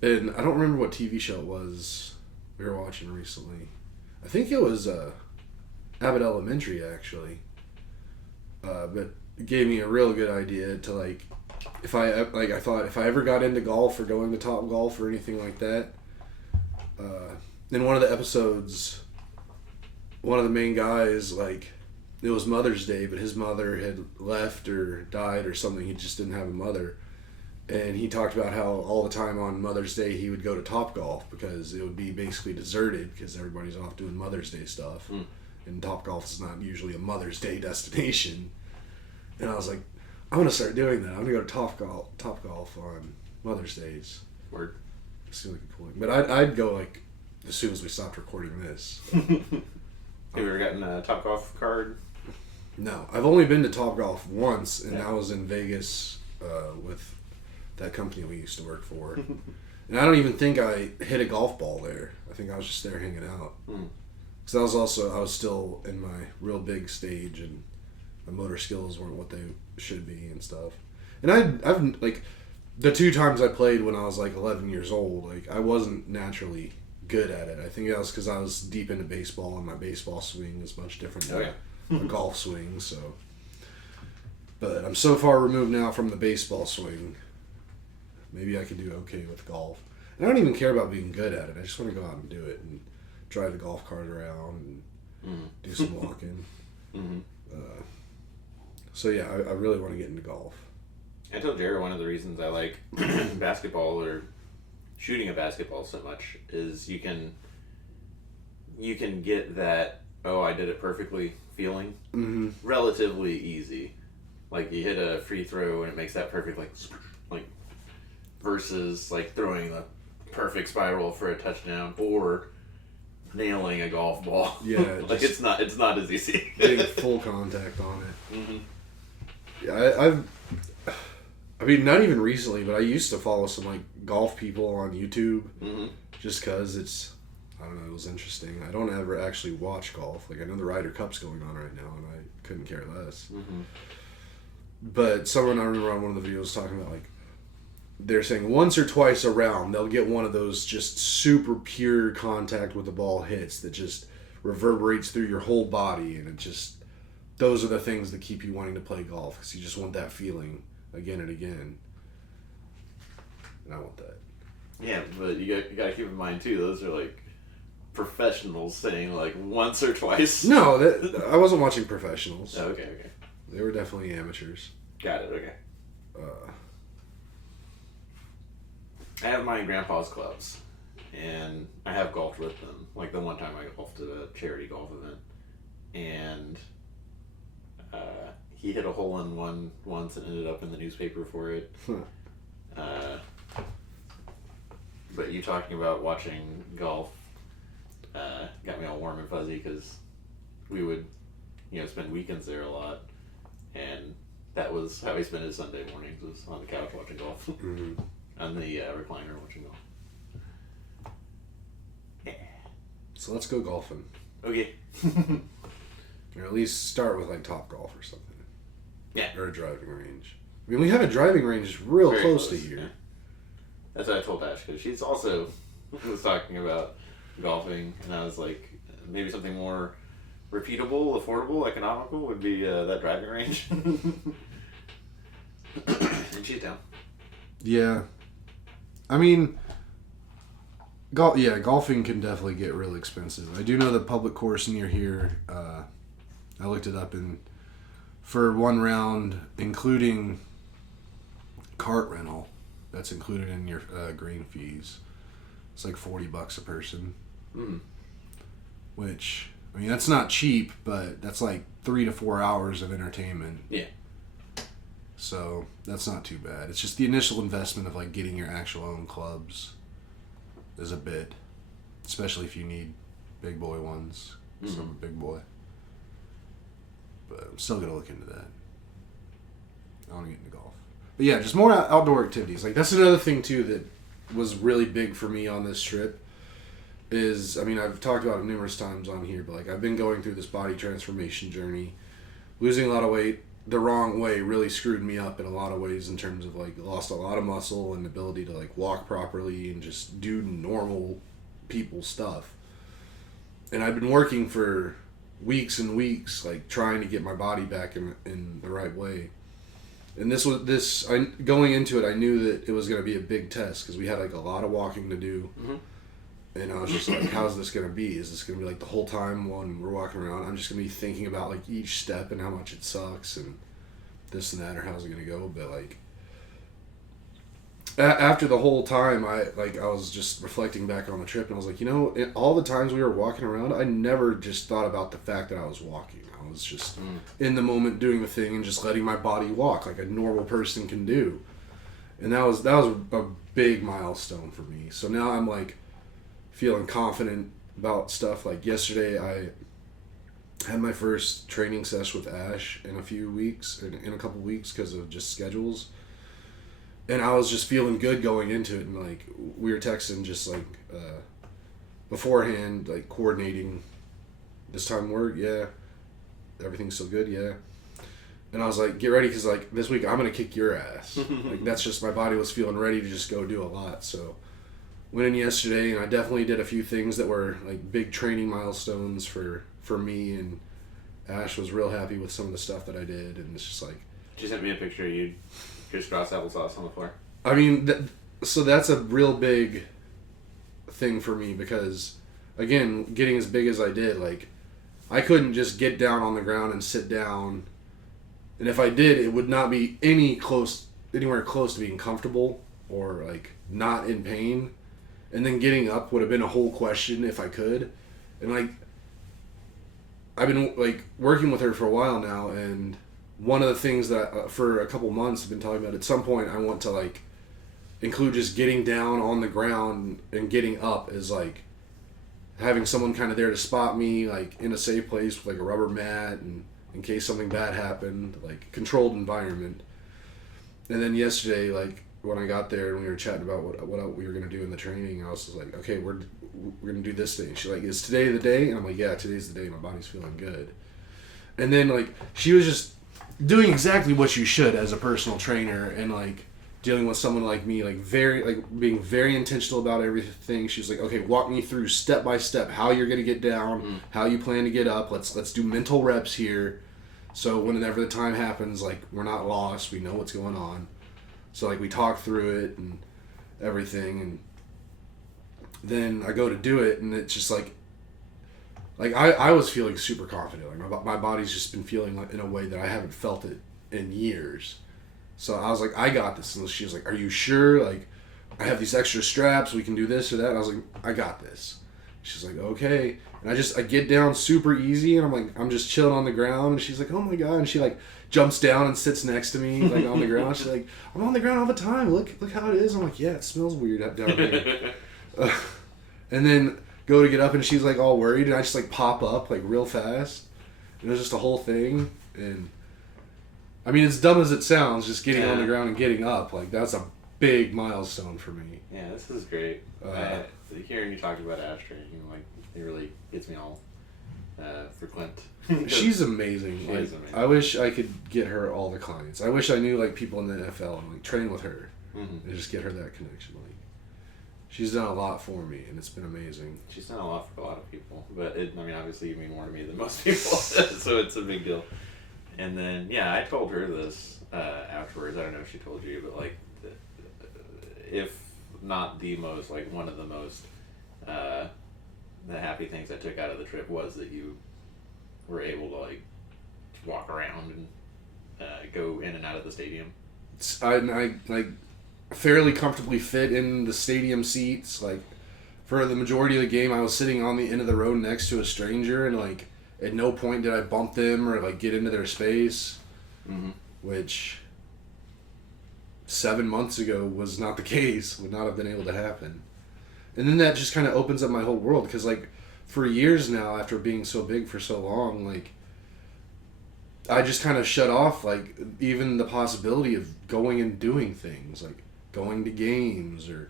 And I don't remember what TV show it was we were watching recently. I think it was Abbott Elementary actually. But it gave me a real good idea to like, if I thought if I ever got into golf or going to Top Golf or anything like that. In one of the episodes, one of the main guys, like, it was Mother's Day, but his mother had left or died or something. He just didn't have a mother. And he talked about how all the time on Mother's Day he would go to Top Golf because it would be basically deserted because everybody's off doing Mother's Day stuff. Mm. And Top Golf is not usually a Mother's Day destination. And I was like, I'm going to start doing that. I'm going to go to Top Golf on Mother's Days. Word. See what I can pull it. But I'd go like as soon as we stopped recording this. Have you ever gotten a Top Golf card? No, I've only been to Top Golf once, and Yeah. that was in Vegas with that company we used to work for. And I don't even think I hit a golf ball there. I think I was just there hanging out. Because I was still in my real big stage, and my motor skills weren't what they should be and stuff. And I've like the 2 times I played when I was like 11 years old, like I wasn't naturally good at it. I think that was because I was deep into baseball, and my baseball swing is much different than a golf swing. So, but I'm so far removed now from the baseball swing. Maybe I could do okay with golf. And I don't even care about being good at it. I just want to go out and do it and drive the golf cart around and do some walking. Mm-hmm. So yeah, I really want to get into golf. I told Jared one of the reasons I like basketball or shooting a basketball so much is you can get that, oh, I did it perfectly feeling relatively easy. Like you hit a free throw and it makes that perfect like versus like throwing the perfect spiral for a touchdown or nailing a golf ball. Yeah, like it's not as easy. Getting full contact on it. Mm-hmm. Yeah, I mean, not even recently, but I used to follow some like golf people on YouTube, just because I don't know, it was interesting. I don't ever actually watch golf. Like I know the Ryder Cup's going on right now, and I couldn't care less. But someone I remember on one of the videos talking about like they're saying once or twice a round they'll get one of those just super pure contact with the ball hits that just reverberates through your whole body, and it just those are the things that keep you wanting to play golf because you just want that feeling again and again. And I want that. Yeah, but you got to keep in mind too, those are like professionals saying like once or twice. No, I wasn't watching professionals. Oh, okay. They were definitely amateurs. Got it, okay. I have my grandpa's clubs, and I have golfed with them. Like the one time I golfed at a charity golf event, and he hit a hole-in-one once and ended up in the newspaper for it. But you talking about watching golf got me all warm and fuzzy because we would, spend weekends there a lot, and that was how he spent his Sunday mornings, was on the couch watching golf. On the recliner watching golf. Yeah. So let's go golfing. Okay. Or at least start with like Top Golf or something. Yeah. Or a driving range. I mean, we have a driving range real Very close to here. Yeah. That's what I told Ash, because she's also was talking about golfing, and I was like, maybe something more repeatable, affordable, economical would be that driving range. And she's down. Yeah. I mean, golfing can definitely get real expensive. I do know the public course near here, I looked it up, and for one round, including cart rental, that's included in your green fees, it's like $40 a person. Which, I mean, that's not cheap, but that's like 3 to 4 hours of entertainment. Yeah. So that's not too bad. It's just the initial investment of like getting your actual own clubs is a bit, especially if you need big boy ones. So I'm a big boy. But I'm still going to look into that. I want to get into golf. But yeah, just more outdoor activities. Like, that's another thing, too, that was really big for me on this trip. Is, I mean, I've talked about it numerous times on here, but, like, I've been going through this body transformation journey. Losing a lot of weight the wrong way really screwed me up in a lot of ways in terms of, like, lost a lot of muscle and ability to, like, walk properly and just do normal people stuff. And I've been working for weeks and weeks, like, trying to get my body back in the right way. And going into it, I knew that it was going to be a big test because we had, like, a lot of walking to do. Mm-hmm. And I was just like, how's this going to be? Is this going to be like the whole time when we're walking around, I'm just going to be thinking about like each step and how much it sucks and this and that, or how's it going to go? But like, after the whole time, I was just reflecting back on the trip and I was like, all the times we were walking around, I never just thought about the fact that I was walking. I was just in the moment doing the thing and just letting my body walk like a normal person can do. And that was a big milestone for me. So now I'm like, feeling confident about stuff. Like yesterday, I had my first training session with Ash in a couple weeks because of just schedules. And I was just feeling good going into it. And like, we were texting just like beforehand, like coordinating this time work. Yeah. Everything's still good. Yeah. And I was like, get ready. Cause like this week I'm going to kick your ass. Like that's just, my body was feeling ready to just go do a lot. So went in yesterday, and I definitely did a few things that were like big training milestones for me, and Ash was real happy with some of the stuff that I did, and it's just like... She sent me a picture of you crisscross applesauce on the floor. I mean, so that's a real big thing for me because, again, getting as big as I did, like, I couldn't just get down on the ground and sit down, and if I did, it would not be anywhere close to being comfortable or like not in pain. And then getting up would have been a whole question if I could. And, like, I've been, like, working with her for a while now, and one of the things that, for a couple months, I've been talking about, at some point, I want to, like, include just getting down on the ground and getting up as, like, having someone kind of there to spot me, like, in a safe place with, like, a rubber mat, and in case something bad happened, like, controlled environment. And then yesterday, like, when I got there and we were chatting about what we were going to do in the training, I was just like, okay, we're going to do this thing. She's like, is today the day? And I'm like, yeah, today's the day. My body's feeling good. And then, like, she was just doing exactly what you should as a personal trainer and, like, dealing with someone like me, like, being very intentional about everything. She was like, okay, walk me through step by step how you're going to get down, how you plan to get up. Let's do mental reps here. So whenever the time happens, like, we're not lost. We know what's going on. So, like, we talked through it and everything, and then I go to do it, and it's just, like I was feeling super confident. Like, my body's just been feeling like in a way that I haven't felt it in years. So I was like, I got this. And she was like, are you sure? Like, I have these extra straps. We can do this or that. And I was like, I got this. She's like, okay. And I get down super easy, and I'm just chilling on the ground, and she's like, oh my God. And she, like, jumps down and sits next to me, like, on the ground. She's like, I'm on the ground all the time. Look how it is. I'm like, yeah, it smells weird up down there. And then go to get up, and she's, like, all worried, and I just, like, pop up, like, real fast. And it was just a whole thing. And, I mean, as dumb as it sounds, just getting on the ground and getting up, like, that's a big milestone for me. Yeah, this is great. Hearing you talk about Ash training, like, it really gets me all for Clint. She's amazing. She is amazing. I wish I could get her all the clients. I wish I knew, like, people in the NFL and, like, train with her and just get her that connection. Like, she's done a lot for me, and it's been amazing. She's done a lot for a lot of people, but obviously you mean more to me than most people, so it's a big deal. And then, yeah, I told her this afterwards. I don't know if she told you, but, like, if not the most, like, one of the most the happy things I took out of the trip was that you were able to, like, walk around and go in and out of the stadium. I like, fairly comfortably fit in the stadium seats. Like, for the majority of the game, I was sitting on the end of the road next to a stranger, and, like, at no point did I bump them or, like, get into their space, which 7 months ago was not the case, would not have been able to happen. And then that just kind of opens up my whole world, because, like, for years now, after being so big for so long, like, I just kind of shut off, like, even the possibility of going and doing things, like going to games or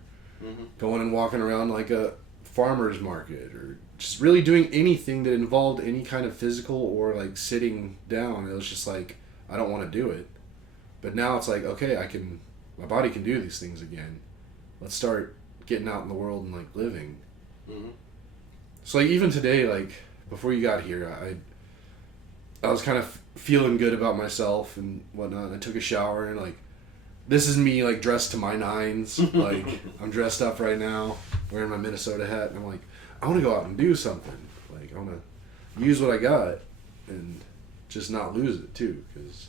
going and walking around like a farmer's market or just really doing anything that involved any kind of physical or like sitting down. It was just like, I don't want to do it. But now it's like, okay, my body can do these things again. Let's start getting out in the world and like living. So like even today, like before you got here, I was kind of feeling good about myself and whatnot. And I took a shower and like, this is me like dressed to my nines. Like I'm dressed up right now, wearing my Minnesota hat, and I'm like, I want to go out and do something. Like I want to use what I got and just not lose it too, because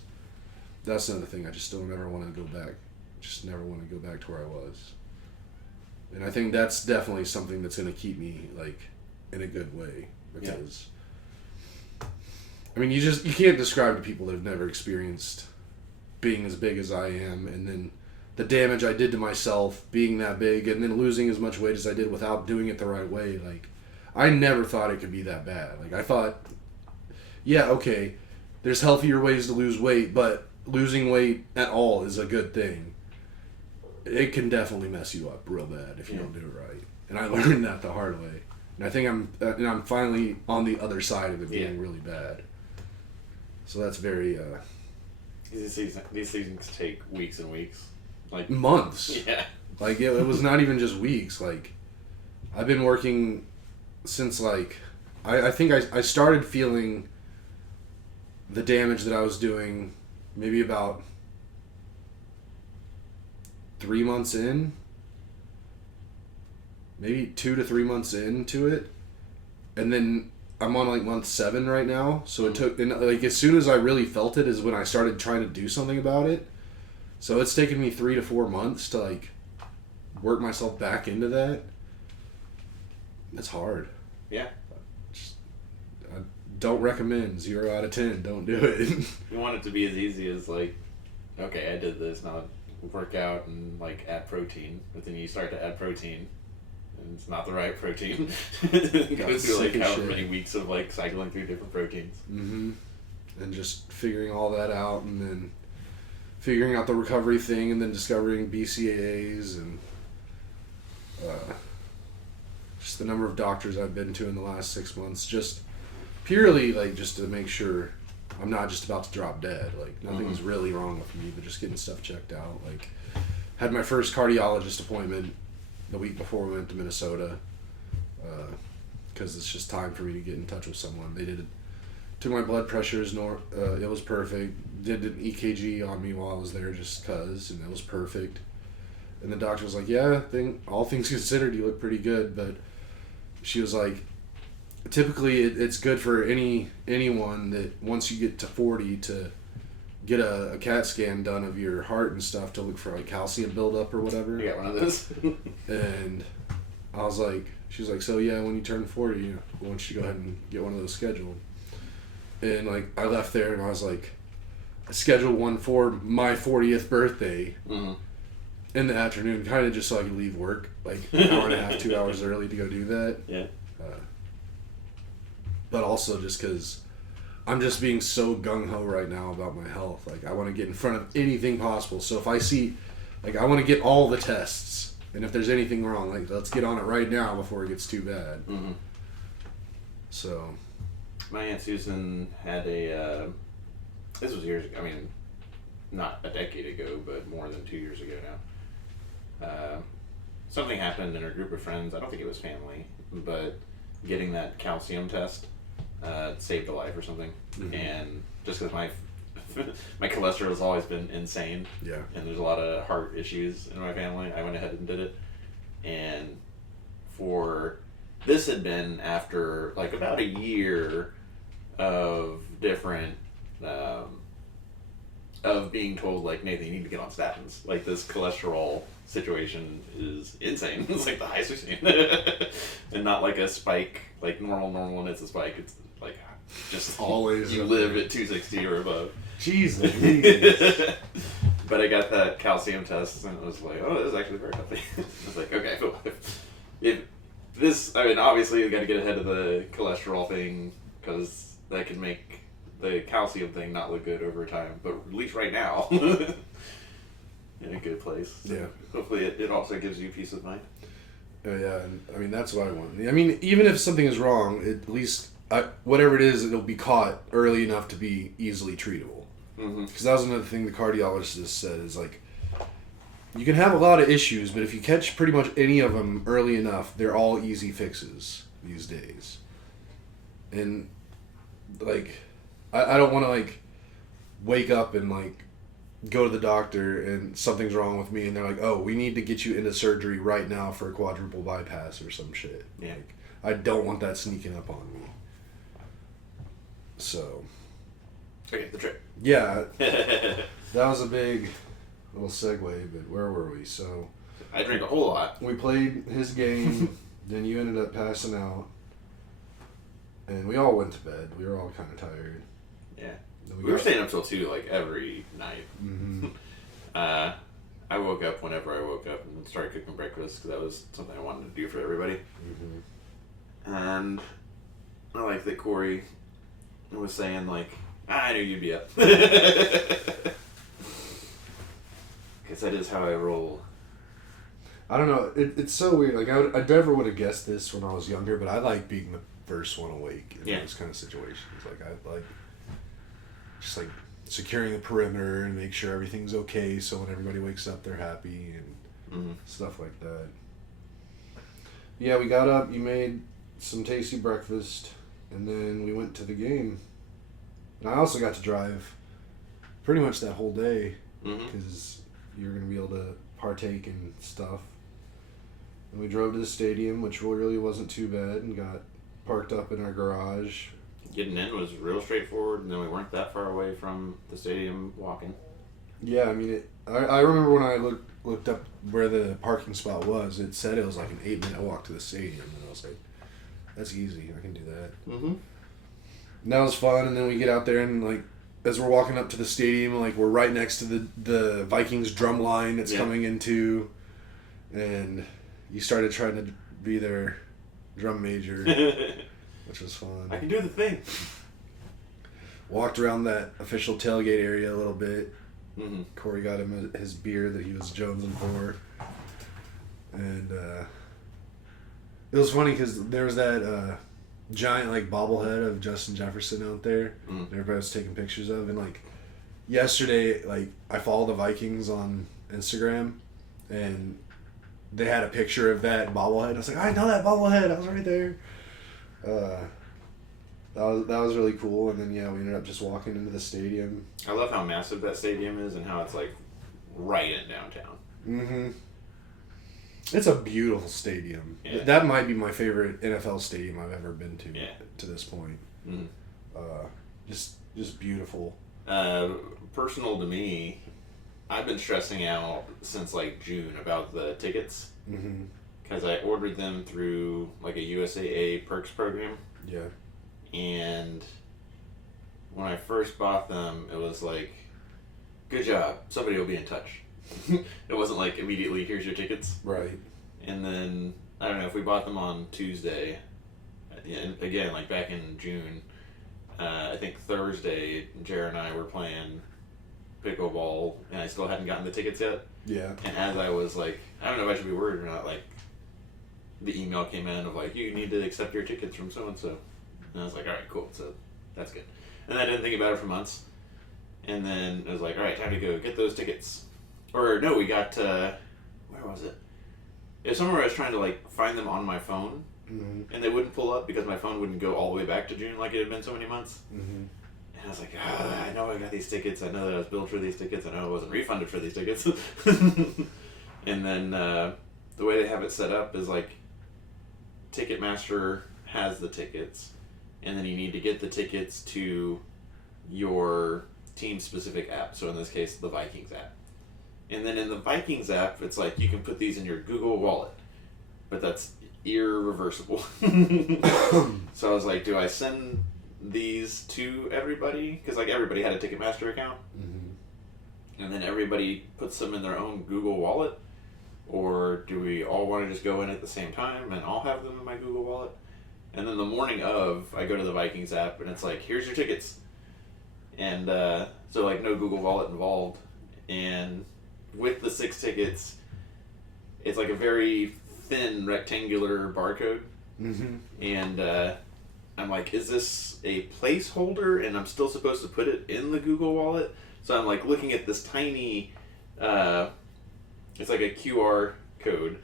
that's another thing. I just don't ever want to go back. Just never want to go back to where I was. And I think that's definitely something that's going to keep me like in a good way, because I mean, you can't describe to people that have never experienced being as big as I am, and then the damage I did to myself being that big, and then losing as much weight as I did without doing it the right way. Like, I never thought it could be that bad. Like, I thought, yeah, okay, there's healthier ways to lose weight, but losing weight at all is a good thing. It can definitely mess you up real bad if you don't do it right. And I learned that the hard way. And I think I'm finally on the other side of it being really bad. So that's very These things take weeks and weeks, like months. Yeah. Like it was not even just weeks. Like I've been working since like I think I started feeling the damage that I was doing maybe about 3 months in, maybe 2 to 3 months into it, and then I'm on like month 7 right now. So it took, and like as soon as I really felt it is when I started trying to do something about it. So it's taken me 3 to 4 months to like work myself back into that. It's hard. Yeah. I don't recommend. 0 out of 10. Don't do it. You want it to be as easy as like, okay, I did this, now work out and like add protein, but then you start to add protein and it's not the right protein. It goes through like however many weeks of like cycling through different proteins. And just figuring all that out, and then figuring out the recovery thing, and then discovering BCAAs, and just the number of doctors I've been to in the last 6 months, just purely like just to make sure I'm not just about to drop dead. Like nothing's really wrong with me, but just getting stuff checked out. Like had my first cardiologist appointment the week before we went to Minnesota, because it's just time for me to get in touch with someone. They took my blood pressures, it was perfect. Did an EKG on me while I was there just cause, and it was perfect. And the doctor was like, yeah, all things considered, you look pretty good. But she was like, typically it's good for anyone that once you get to 40 to get a CAT scan done of your heart and stuff to look for like calcium buildup or whatever. You got one of those? And I was like, she was like, so yeah, when you turn 40, why don't you go ahead and get one of those scheduled? And like I left there and I was like, I scheduled one for my 40th birthday in the afternoon, kind of just so I could leave work like an hour and a half, 2 hours early to go do that. Yeah. But also just because I'm just being so gung-ho right now about my health. Like, I want to get in front of anything possible. So if I see, like, I want to get all the tests. And if there's anything wrong, like, let's get on it right now before it gets too bad. So. My Aunt Susan had this was years ago. I mean, not a decade ago, but more than 2 years ago now. Something happened in her group of friends. I don't think it was family, but getting that calcium test saved a life or something. And just because my cholesterol has always been insane, and there's a lot of heart issues in my family, I went ahead and did it. And this had been after like about a year of different of being told like, Nathan, you need to get on statins. Like, this cholesterol situation is insane. It's like the highest we've seen. And not like a spike, like normal and it's a spike. It's like just always you live at 260 or above. Jeez. But I got that calcium test and it was like, oh, this is actually very healthy. I was like, okay, if this, I mean, obviously you got to get ahead of the cholesterol thing because that can make the calcium thing not look good over time. But at least right now, in a good place. So Yeah. hopefully it also gives you peace of mind. Yeah, and I mean that's what I want. I mean, even if something is wrong, at least whatever it is, it'll be caught early enough to be easily treatable. Because that was another thing the cardiologist said is like, you can have a lot of issues, but if you catch pretty much any of them early enough, they're all easy fixes these days. And like, I don't want to like wake up and like go to the doctor and something's wrong with me and they're like, oh, we need to get you into surgery right now for a quadruple bypass or some shit. Yeah. Like, I don't want that sneaking up on me. So. Okay, the trip. Yeah. That was a big little segue, but where were we? So. I drink a whole lot. We played his game, then you ended up passing out. And we all went to bed. We were all kind of tired. Yeah. Then We were staying up till 2, like, every night. Mm-hmm. I woke up whenever I woke up and started cooking breakfast because that was something I wanted to do for everybody. Mm-hmm. And I like that Corey was saying, like, I knew you'd be up. Because that is how I roll. I don't know. It's so weird. Like I never would have guessed this when I was younger, but I like being the first one awake in those kind of situations. Like I like just like securing the perimeter and make sure everything's okay. So when everybody wakes up, they're happy and stuff like that. Yeah, we got up. You made some tasty breakfast, and then we went to the game. And I also got to drive pretty much that whole day because you're gonna be able to partake in stuff. And we drove to the stadium, which really wasn't too bad, and got parked up in our garage. Getting in was real straightforward, and then we weren't that far away from the stadium walking. Yeah, I mean, I remember when I looked up where the parking spot was, it said it was like an 8-minute walk to the stadium, and I was like, that's easy, I can do that. Mm-hmm. And that was fun, and then we get out there, and like, as we're walking up to the stadium, like, we're right next to the Vikings drum line that's coming into, and you started trying to be their drum major, which was fun. I can do the thing. Walked around that official tailgate area a little bit. Mm-hmm. Corey got him his beer that he was jonesing for. And it was funny because there was that giant like bobblehead of Justin Jefferson out there that everybody was taking pictures of. And like yesterday, like I follow the Vikings on Instagram and they had a picture of that bobblehead. I was like, I know that bobblehead. I was right there. That was really cool. And then, yeah, we ended up just walking into the stadium. I love how massive that stadium is and how it's, like, right in downtown. Mm-hmm. It's a beautiful stadium. Yeah. That might be my favorite NFL stadium I've ever been to to this point. Mm-hmm. Just beautiful. Personal to me, I've been stressing out since, like, June about the tickets. Mm-hmm. Because I ordered them through, like, a USAA Perks program. Yeah. And when I first bought them, it was like, good job, somebody will be in touch. It wasn't like immediately, here's your tickets. Right. And then, I don't know, if we bought them on Tuesday, and again, like back in June, I think Thursday, Jared and I were playing pickleball, and I still hadn't gotten the tickets yet. Yeah. And as I was like, I don't know if I should be worried or not, like, the email came in of like, you need to accept your tickets from so-and-so. And I was like, all right, cool. So that's good. And I didn't think about it for months. And then it was like, all right, time to go get those tickets. Or no, we got, where was it? It was somewhere I was trying to like find them on my phone. Mm-hmm. And they wouldn't pull up because my phone wouldn't go all the way back to June like it had been so many months. Mm-hmm. And I was like, I know I got these tickets. I know that I was billed for these tickets. I know I wasn't refunded for these tickets. And then the way they have it set up is like Ticketmaster has the tickets. And then you need to get the tickets to your team-specific app. So in this case, the Vikings app. And then in the Vikings app, it's like you can put these in your Google Wallet. But that's irreversible. So I was like, do I send these to everybody? Because like everybody had a Ticketmaster account. Mm-hmm. And then everybody puts them in their own Google Wallet. or do we all want to just go in at the same time and I'll have them in my Google Wallet? And then the morning of, I go to the Vikings app and it's like, here's your tickets. And so like no Google Wallet involved. And with the 6 tickets, it's like a very thin rectangular barcode. Mm-hmm. And I'm like, is this a placeholder and I'm still supposed to put it in the Google Wallet? So I'm like looking at this tiny, it's like a QR code,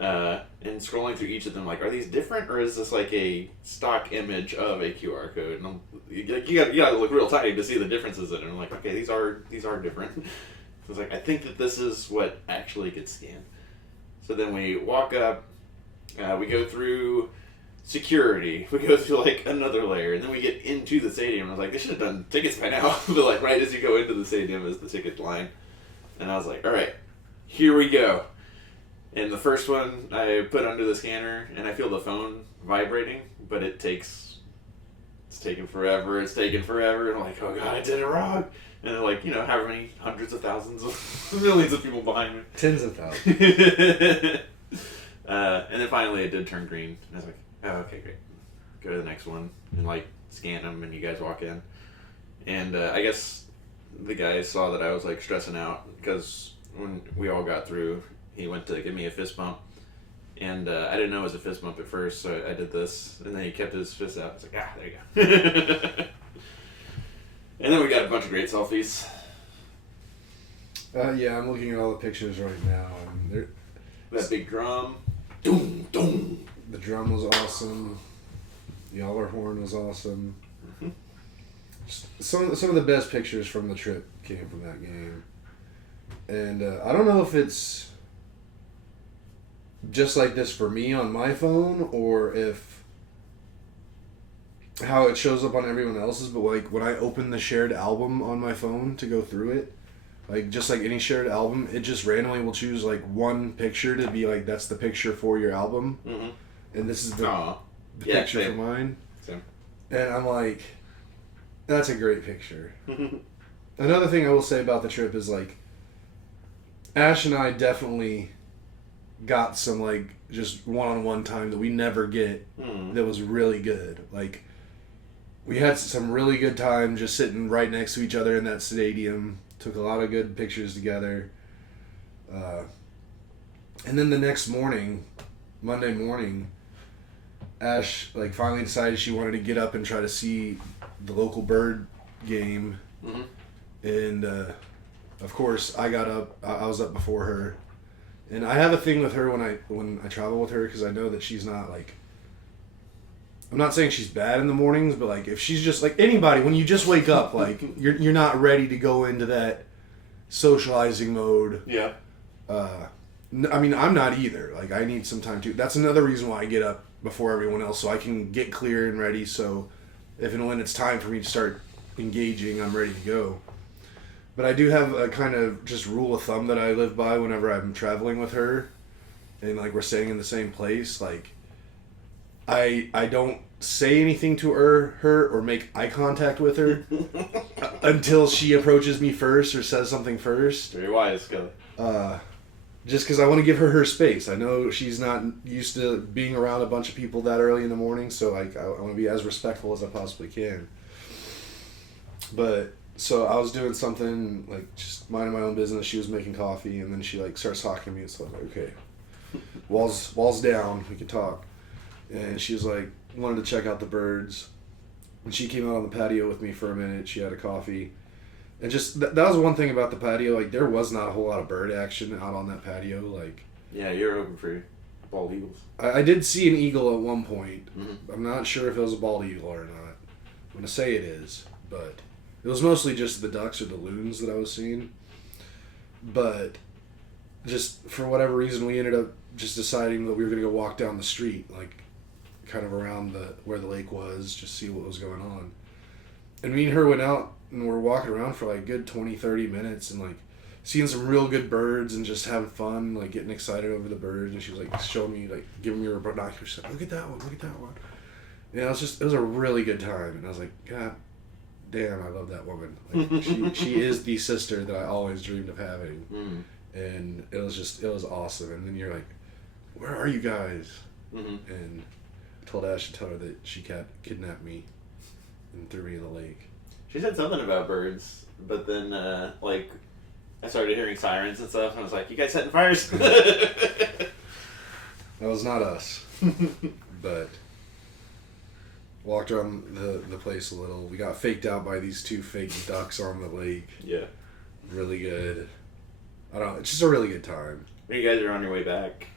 and scrolling through each of them, like, are these different or is this like a stock image of a QR code? And you gotta look real tiny to see the differences in it. And I'm like, okay, these are different. So it's like, I think that this is what actually gets scanned. So then we walk up, we go through security, we go through like another layer, and then we get into the stadium. I was like, they should have done tickets by now. But like right as you go into the stadium is the ticket line. And I was like, all right, here we go. And the first one I put under the scanner and I feel the phone vibrating, but it's taking forever. And I'm like, oh God, I did it wrong. And they're like, how many hundreds of thousands of millions of people behind me. Tens of thousands. And then finally it did turn green. And I was like, oh, okay, great. Go to the next one and like scan them and you guys walk in. And I guess the guy saw that I was like stressing out because when we all got through, he went to give me a fist bump. And I didn't know it was a fist bump at first, so I did this. And then he kept his fist out. I was like, there you go. And then we got a bunch of great selfies. Yeah, I'm looking at all the pictures right now. And That big drum. Doom, doom. the drum was awesome. The Aller horn was awesome. Mm-hmm. Some of the best pictures from the trip came from that game. And I don't know if it's just like this for me on my phone or if how it shows up on everyone else's, but like when I open the shared album on my phone to go through it, like just like any shared album, it just randomly will choose like one picture to be like that's the picture for your album. Mm-hmm. And this is the picture for mine. Same. And I'm like, that's a great picture. Another thing I will say about the trip is like Ash and I definitely got some like just one-on-one time that we never get that was really good. Like we had some really good time just sitting right next to each other in that stadium. Took a lot of good pictures together. And then the next morning, Monday morning, Ash like finally decided she wanted to get up and try to see the local bird game. Mm-hmm. And of course I got up. I was up before her. And I have a thing with her when I travel with her because I know that she's not like, I'm not saying she's bad in the mornings, but like if she's just like anybody, when you just wake up, like you're not ready to go into that socializing mode. Yeah. I mean, I'm not either. Like I need some time too. That's another reason why I get up before everyone else so I can get clear and ready. So if and when it's time for me to start engaging, I'm ready to go. But I do have a kind of just rule of thumb that I live by whenever I'm traveling with her and like we're staying in the same place. Like I don't say anything to her or make eye contact with her until she approaches me first or says something first. Very wise, Kelly. Just because I want to give her space. I know she's not used to being around a bunch of people that early in the morning, so like I want to be as respectful as I possibly can. But so I was doing something like just minding my own business. She was making coffee, and then she like starts talking to me. So I was like, okay, walls down, we can talk. And she was like, wanted to check out the birds. And she came out on the patio with me for a minute. She had a coffee. And just, that was one thing about the patio. Like, there was not a whole lot of bird action out on that patio. Like, yeah, you're open for bald eagles. I did see an eagle at one point. Mm-hmm. I'm not sure if it was a bald eagle or not. I'm going to say it is. But it was mostly just the ducks or the loons that I was seeing. But just for whatever reason, we ended up just deciding that we were going to go walk down the street. Like, kind of around where the lake was, just see what was going on. And me and her went out and we're walking around for like good 20-30 minutes and like seeing some real good birds and just having fun, like getting excited over the birds. And she was like showing me, like giving me her binoculars, like, look at that one. And it was a really good time. And I was like, God damn, I love that woman. Like she is the sister that I always dreamed of having. and it was awesome. And then you're like, where are you guys? Mm-hmm. And I told Ash to tell her that she kidnapped me and threw me in the lake. She said something about birds, but then like I started hearing sirens and stuff, and I was like, "You guys setting fires?" That was not us, but walked around the place a little. We got faked out by these 2 fake ducks on the lake. Yeah. Really good. I don't know. It's just a really good time. When you guys are on your way back,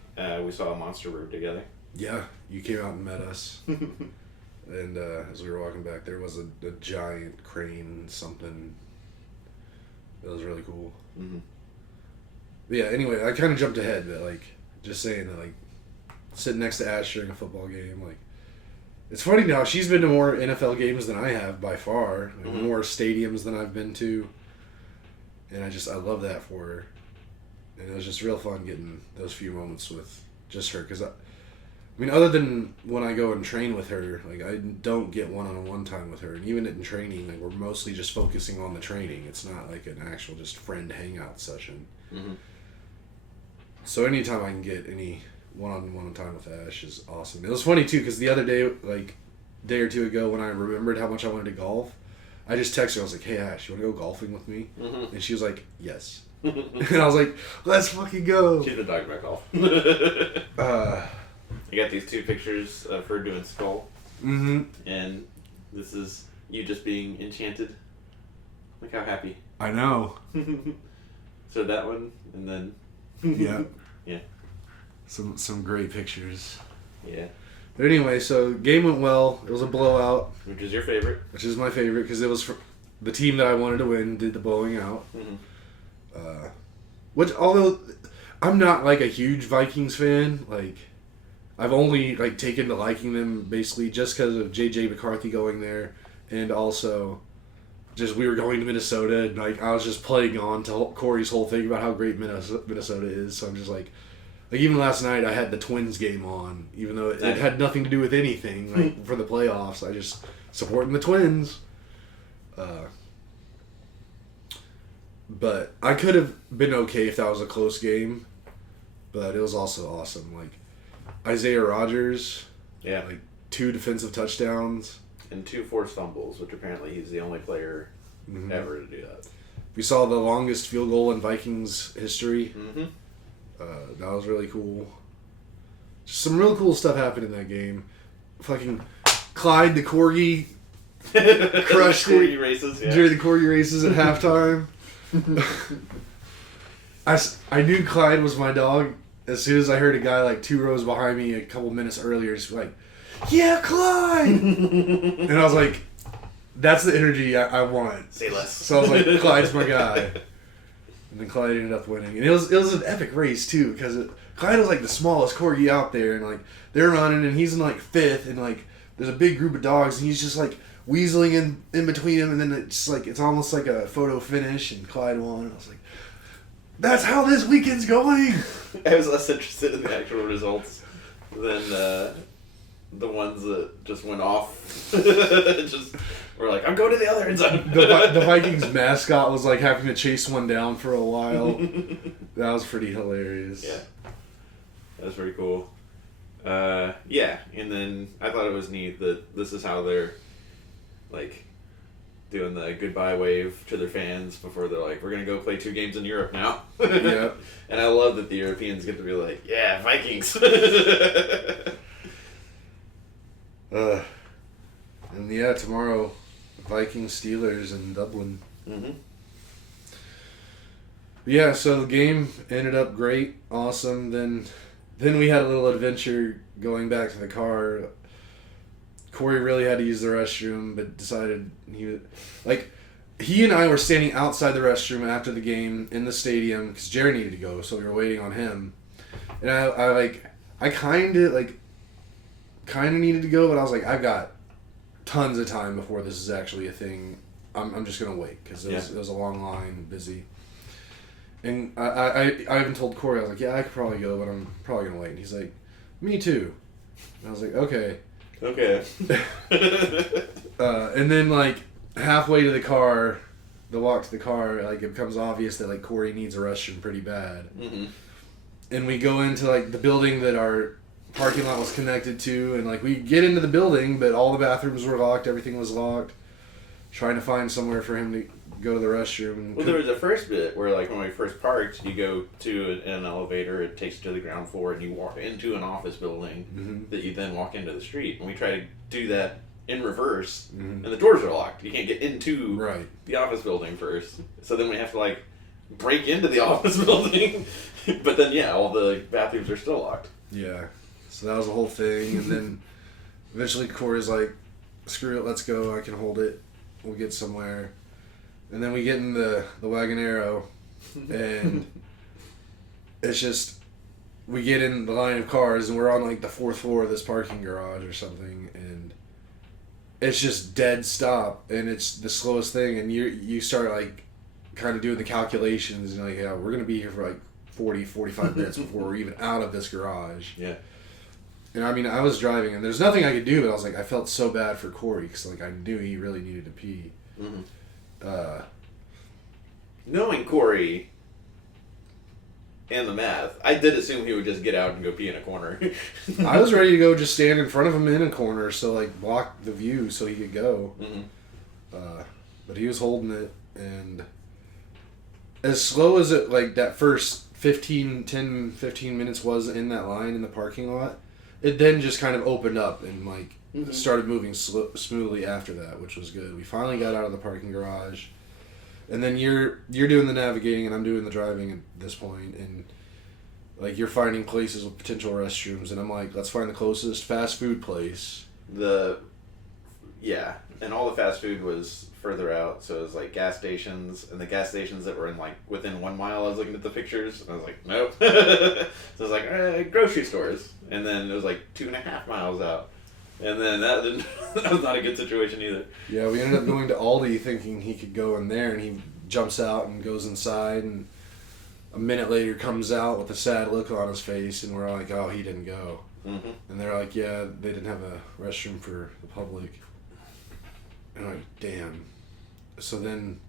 we saw a monster bird together. Yeah, you came out and met us. And as we were walking back, there was a giant crane something. It was really cool. Mm-hmm. But yeah, anyway, I kind of jumped ahead, but like, just saying that, like, sitting next to Ash during a football game, like, it's funny now, she's been to more NFL games than I have by far, like, Mm-hmm. more stadiums than I've been to, and I love that for her. And it was just real fun getting those few moments with just her, because I mean, other than when I go and train with her, like, I don't get one-on-one time with her. And even in training, like, we're mostly just focusing on the training. It's not like an actual just friend hangout session. Mm-hmm. So anytime I can get any one-on-one time with Ash is awesome. It was funny, too, because the other day, like, day or two ago, when I remembered how much I wanted to golf, I just texted her. I was like, hey, Ash, you want to go golfing with me? Mm-hmm. And she was like, yes. And I was like, let's fucking go. She's been talking about golf. You got these 2 pictures of her doing skull, Mm-hmm. and this is you just being enchanted. Look how happy. I know. So that one, and then Yeah. Yeah. Some great pictures. Yeah. But anyway, so game went well. It was a blowout, Which is your favorite? which is my favorite because it was for the team that I wanted to win did the blowing out. Mm-hmm. Which, although I'm not like a huge Vikings fan, like I've only like taken to liking them basically just because of JJ McCarthy going there, and also just we were going to Minnesota, and like I was just playing on to Corey's whole thing about how great Minnesota is. So I'm just like even last night I had the Twins game on, even though it had nothing to do with anything like for the playoffs. I just supporting the Twins. But I could have been okay if that was a close game, but it was also awesome. Like Isaiah Rodgers, Yeah. like 2 defensive touchdowns. And 2 forced fumbles, which apparently he's the only player Mm-hmm. ever to do that. We saw the longest field goal in Vikings history. Mm-hmm. That was really cool. Just some real cool stuff happened in that game. Fucking Clyde the Corgi crushed it Corgi races, yeah. during the Corgi races at halftime. I knew Clyde was my dog as soon as I heard a guy like 2 rows behind me a couple minutes earlier just like, yeah, Clyde! And I was like, that's the energy I want. Say less. So I was like, Clyde's my guy. And then Clyde ended up winning. And it was an epic race, too, because Clyde was like the smallest corgi out there. And like they're running, and he's in like 5th, and like there's a big group of dogs, and he's just like weaseling in between them. And then it's almost like a photo finish, and Clyde won. And I was like, that's how this weekend's going! I was less interested in the actual results than the ones that just went off. Just were like, I'm going to the other end zone. The Vikings mascot was like having to chase one down for a while. That was pretty hilarious. Yeah. That was pretty cool. Yeah, and then I thought it was neat that this is how they're like doing the goodbye wave to their fans before they're like, we're gonna go play 2 games in Europe now. Yeah. And I love that the Europeans get to be like, yeah, Vikings. And yeah, tomorrow, Vikings Steelers in Dublin. Mm-hmm. Yeah, so the game ended up great, awesome. Then we had a little adventure going back to the car. Corey really had to use the restroom, but decided he and I were standing outside the restroom after the game in the stadium because Jerry needed to go, so we were waiting on him. And I kind of needed to go, but I was like, I've got tons of time before this is actually a thing. I'm just gonna wait because it was a long line, busy. And I even told Corey, I was like, yeah, I could probably go, but I'm probably gonna wait. And he's like, me too. And I was like, okay. Okay. And then like halfway to the car, the walk to the car, like, it becomes obvious that, like, Corey needs a restroom pretty bad. Mm-hmm. And we go into, like, the building that our parking lot was connected to, and, like, we get into the building, but all the bathrooms were locked, everything was locked. Trying to find somewhere for him to go to the restroom. And Well, there was a first bit where, like, when we first parked, you go to an elevator, it takes you to the ground floor, and you walk into an office building Mhm. that you then walk into the street. And we try to do that in reverse, Mhm. and the doors are locked. You can't get into Right. the office building first. So then we have to, like, break into the office building. But then, yeah, all the bathrooms are still locked. Yeah. So that was the whole thing, and then eventually Corey's like, screw it, let's go, I can hold it. We'll get somewhere. And then we get in the Wagonero, and it's just, we get in the line of cars, and we're on, like, the 4th floor of this parking garage or something, and it's just dead stop, and it's the slowest thing, and you start, like, kind of doing the calculations, and like, yeah, we're going to be here for, like, 45 minutes before we're even out of this garage. Yeah. And I mean, I was driving, and there's nothing I could do, but I was like, I felt so bad for Corey, because, like, I knew he really needed to pee. Mm-hmm. Uh, Knowing Corey and the math, I did assume he would just get out and go pee in a corner. I was ready to go just stand in front of him in a corner, so, like, block the view so he could go. Mm-hmm. But he was holding it, and as slow as it, like, that first 15 minutes was in that line in the parking lot, it then just kind of opened up and, like, Mm-hmm. started moving smoothly after that, which was good. We finally got out of the parking garage, and then you're doing the navigating and I'm doing the driving at this point, and, like, you're finding places with potential restrooms, and I'm like, let's find the closest fast food place. Yeah, and all the fast food was further out, so it was like gas stations, and the gas stations that were in, like, within 1 mile. I was looking at the pictures, and I was like, nope. So I was like, grocery stores, and then it was like 2.5 miles out. And then that was not a good situation either. Yeah, we ended up going to Aldi thinking he could go in there, and he jumps out and goes inside, and a minute later comes out with a sad look on his face, and we're like, oh, he didn't go. Mm-hmm. And they're like, yeah, they didn't have a restroom for the public. And I'm like, damn. So then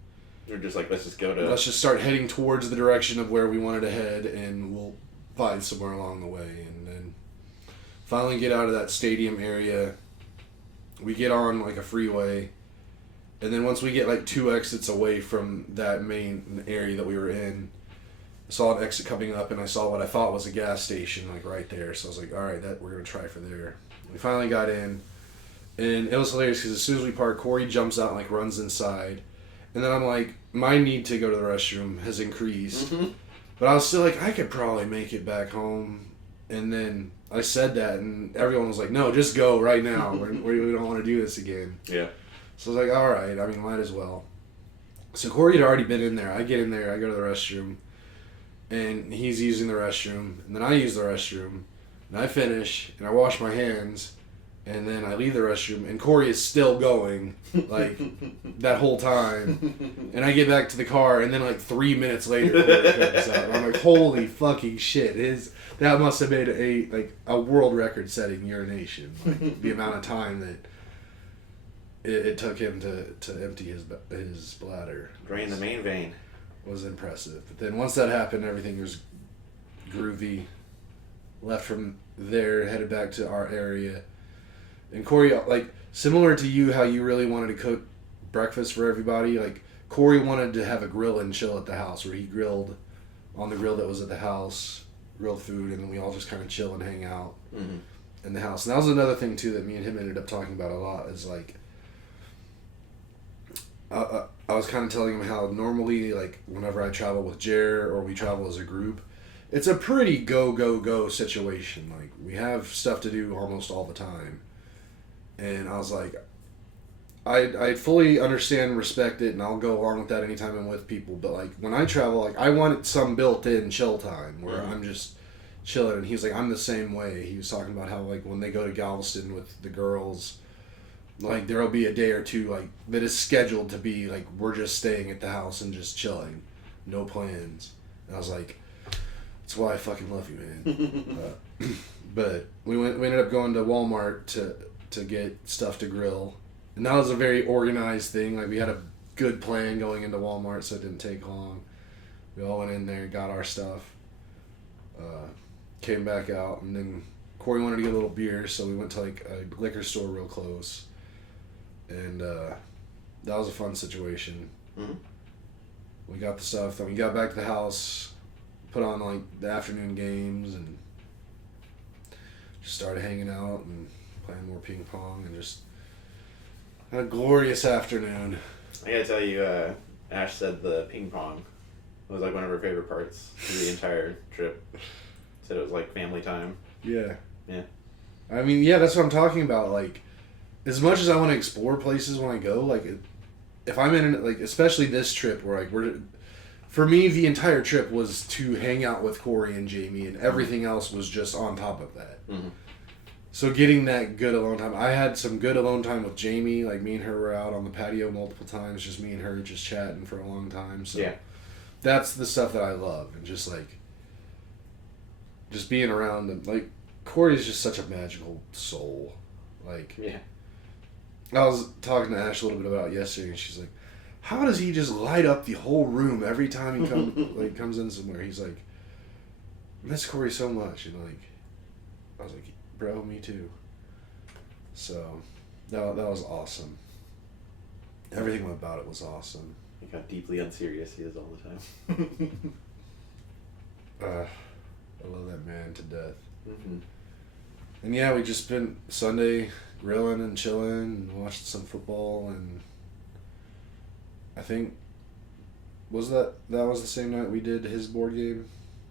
We're just like, let's just go to... let's just start heading towards the direction of where we wanted to head, and we'll find somewhere along the way. And then finally get out of that stadium area. We get on, like, a freeway, and then once we get, like, 2 exits away from that main area that we were in, I saw an exit coming up, and I saw what I thought was a gas station, like, right there. So I was like, all right, we're gonna try for there. We finally got in, and it was hilarious because as soon as we park, Corey jumps out and, like, runs inside, and then I'm like, my need to go to the restroom has increased, Mm-hmm. but I was still like, I could probably make it back home. And then I said that, and everyone was like, no, just go right now. we don't want to do this again. Yeah. So I was like, all right, I mean, might as well. So Corey had already been in there. I get in there, I go to the restroom, and he's using the restroom, and then I use the restroom, and I finish, and I wash my hands, and then I leave the restroom, and Corey is still going, like, that whole time. And I get back to the car, and then, like, 3 minutes later, Corey comes out. And I'm like, holy fucking shit. That must have made a world record-setting urination. Like, the amount of time that it took him to empty his bladder. Drain the main vein. Was impressive. But then once that happened, everything was groovy. Left from there, headed back to our area. And Corey, like, similar to you, how you really wanted to cook breakfast for everybody, like, Corey wanted to have a grill and chill at the house, where he grilled on the grill that was at the house, grilled food, and then we all just kind of chill and hang out Mm-hmm. in the house. And that was another thing, too, that me and him ended up talking about a lot, is, like, I was kind of telling him how normally, like, whenever I travel with Jer or we travel as a group, it's a pretty go situation. Like, we have stuff to do almost all the time. And I was like, I fully understand and respect it, and I'll go along with that anytime I'm with people. But, like, when I travel, like, I want some built-in chill time where Mm-hmm. I'm just chilling. And he's like, I'm the same way. He was talking about how, like, when they go to Galveston with the girls, like, there'll be a day or two, like, that is scheduled to be, like, we're just staying at the house and just chilling. No plans. And I was like, that's why I fucking love you, man. But we ended up going to Walmart to get stuff to grill. And that was a very organized thing. Like, we had a good plan going into Walmart, so it didn't take long. We all went in there, got our stuff, came back out, and then Corey wanted to get a little beer, so we went to like a liquor store real close, and that was a fun situation. Mm-hmm. We got the stuff, then we got back to the house, put on like the afternoon games, and just started hanging out and playing more ping pong, and just had a glorious afternoon. I gotta tell you, Ash said the ping pong was like one of her favorite parts of the entire trip. Said it was like family time. Yeah. Yeah. I mean, yeah, that's what I'm talking about. Like, as much as I want to explore places when I go, like, if I'm in, like, especially this trip where, like, for me, the entire trip was to hang out with Corey and Jamie, and everything else was just on top of that. Mm-hmm. So getting that good alone time, I had some good alone time with Jamie. Like, me and her were out on the patio multiple times, just me and her just chatting for a long time. So yeah. That's the stuff that I love, and just, like, just being around them. Like, Corey's just such a magical soul. Like, yeah. I was talking to Ash a little bit about it yesterday, and she's like, how does he just light up the whole room every time he comes in somewhere? He's like, I miss Corey so much. And, like, I was like, bro, me too. So, that was awesome. Everything about it was awesome. Look how deeply unserious he is all the time. I love that man to death. Mm-hmm. And yeah, we just spent Sunday grilling and chilling and watched some football, and I think that was the same night we did his board game.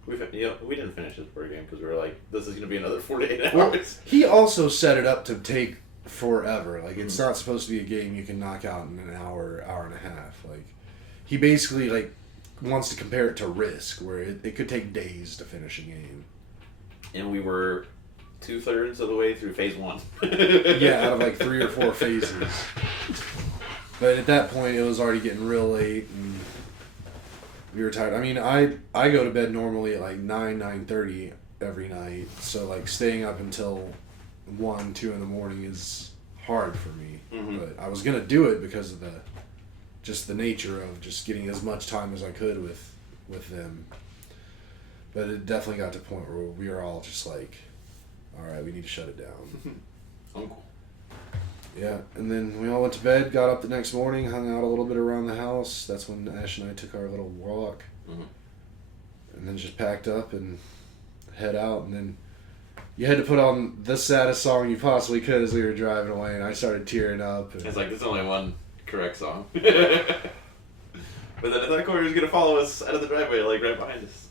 We didn't finish his board game because we were like, this is going to be another 4 to 8 hours. Well, he also set it up to take forever. Like, it's not supposed to be a game you can knock out in an hour, hour and a half. Like, he basically, like, wants to compare it to Risk, where it could take days to finish a game. And we were 2/3 of the way through phase 1. Yeah, out of like 3 or 4 phases. But at that point, it was already getting real late, and we were tired. I mean, I go to bed normally at like 9:30 every night, so like staying up until 1, 2 in the morning is hard for me. Mm-hmm. But I was gonna do it because of the nature of just getting as much time as I could with them. But it definitely got to a point where we were all just like, all right, we need to shut it down. Uncle. Yeah, and then we all went to bed, got up the next morning, hung out a little bit around the house. That's when Ash and I took our little walk. Mm-hmm. And then just packed up and head out. And then you had to put on the saddest song you possibly could as we were driving away, and I started tearing up. And it's like, there's only one correct song. But then I thought Corey was going to follow us out of the driveway, like right behind us.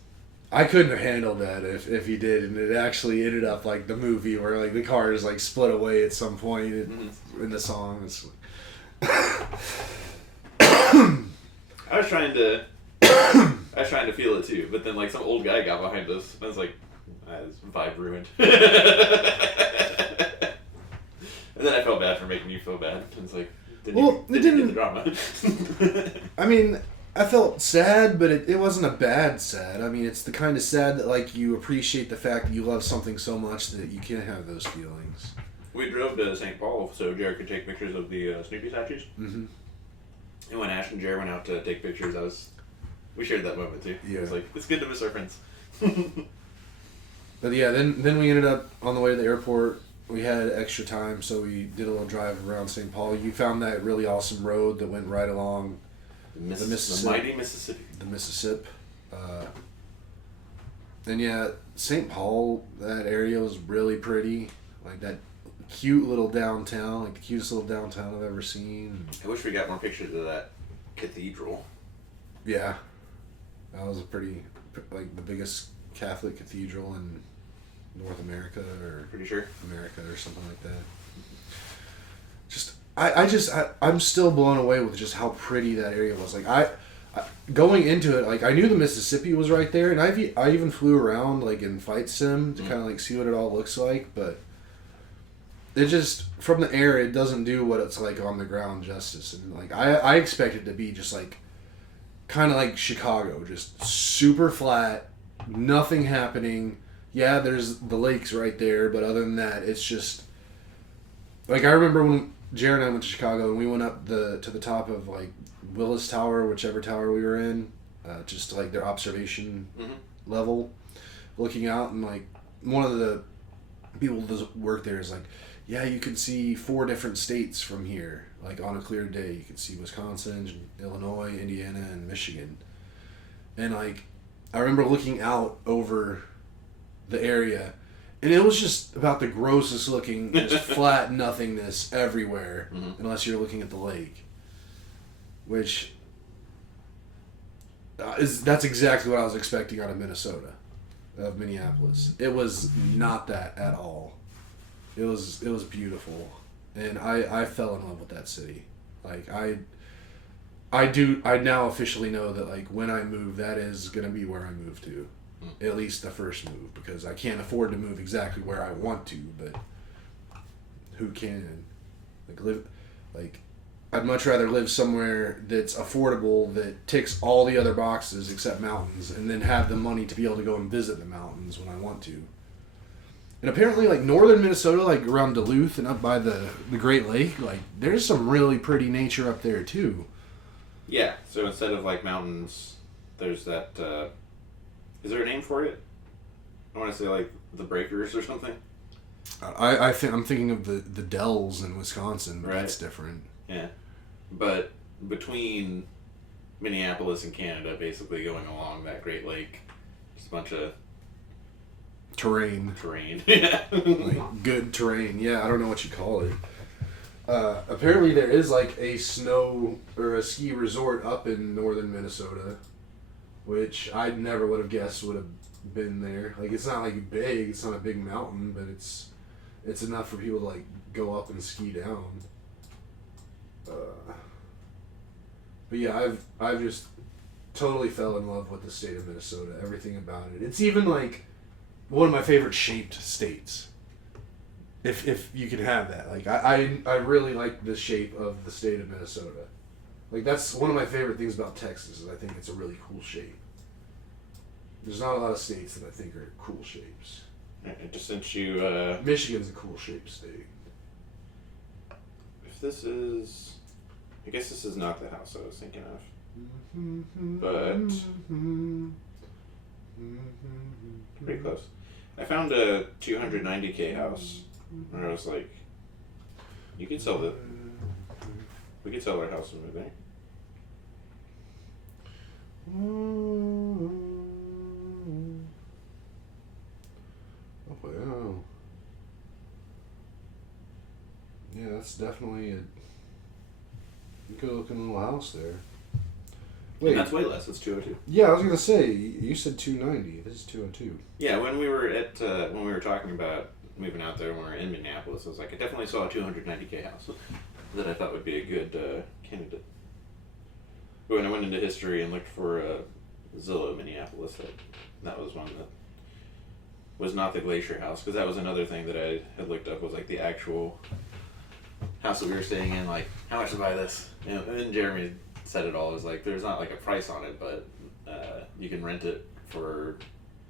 I couldn't have handled that if he did, and it actually ended up like the movie where like the cars like split away at some point in the song. It's I was trying to feel it too, but then like some old guy got behind us, and I was like, this vibe ruined. And then I felt bad for making you feel bad. It's like, didn't get the drama. I mean, I felt sad, but it wasn't a bad sad. I mean, it's the kind of sad that, like, you appreciate the fact that you love something so much that you can't have those feelings. We drove to St. Paul so Jared could take pictures of the Snoopy statues. Mm-hmm. And when Ash and Jared went out to take pictures, we shared that moment too. Yeah. It was like, it's good to miss our friends. But yeah, then we ended up on the way to the airport. We had extra time, so we did a little drive around St. Paul. You found that really awesome road that went right along the Mississippi. The mighty Mississippi. The Mississippi. And yeah, St. Paul, that area was really pretty. Like that cute little downtown, like the cutest little downtown I've ever seen. I wish we got more pictures of that cathedral. Yeah. That was like the biggest Catholic cathedral in North America, or pretty sure America or something like that. I'm still blown away with just how pretty that area was. Like I going into it, like I knew the Mississippi was right there, and I even flew around like in Flight Sim to kind of like see what it all looks like, but it just from the air it doesn't do what it's like on the ground justice. And like I expect it to be just like kind of like Chicago, just super flat, nothing happening. Yeah, there's the lakes right there, but other than that, it's just like I remember when Jared and I went to Chicago and we went up to the top of like Willis Tower, whichever tower we were in, just like their observation level, looking out, and like one of the people that work there is like, yeah, you can see 4 different states from here. Like on a clear day, you can see Wisconsin, Illinois, Indiana, and Michigan. And like, I remember looking out over the area, and it was just about the grossest looking, just flat nothingness everywhere, unless you're looking at the lake. Which that's exactly what I was expecting out of Minnesota, of Minneapolis. It was not that at all. It was beautiful, and I fell in love with that city. Like I now officially know that like when I move, that is gonna be where I move to, at least the first move, because I can't afford to move exactly where I want to, but who can? I'd much rather live somewhere that's affordable, that ticks all the other boxes except mountains, and then have the money to be able to go and visit the mountains when I want to. And apparently, like, northern Minnesota, like around Duluth and up by the Great Lake, like, there's some really pretty nature up there, too. Yeah, so instead of, like, mountains, there's that, is there a name for it? I want to say, like, the Breakers or something? I'm thinking of the Dells in Wisconsin, but right. That's different. Yeah. But between Minneapolis and Canada, basically going along that Great Lake, just a bunch of terrain. Yeah. Like, good terrain. Yeah, I don't know what you call it. Apparently there is like a snow or a ski resort up in northern Minnesota, which I never would have guessed would have been there. Like, it's not like big, it's not a big mountain, but it's enough for people to like go up and ski down. But yeah, I've just totally fell in love with the state of Minnesota. Everything about it. It's even like one of my favorite shaped states. If you can have that. Like I really like the shape of the state of Minnesota. Like, that's one of my favorite things about Texas, is I think it's a really cool shape. There's not a lot of states that I think are cool shapes. I just sent you Michigan's a cool shaped state. If this is, I guess this is not the house I was thinking of, but pretty close. I found a 290K house, and I was like, we could sell our house and move there. Oh wow. Yeah, that's definitely a good looking little house there. Wait, and that's way less. It's 202. Yeah, I was gonna say, you said 290. This is 202. Yeah, when we were talking about moving out there when we were in Minneapolis, I was like, I definitely saw a 290K house that I thought would be a good candidate. But when I went into history and looked for Zillow Minneapolis, that was one that was not the Glacier House, because that was another thing that I had looked up, was like the actual house that we were staying in, like, how much to buy this? You know, and then Jeremy said it all. It was like, there's not like a price on it, but you can rent it for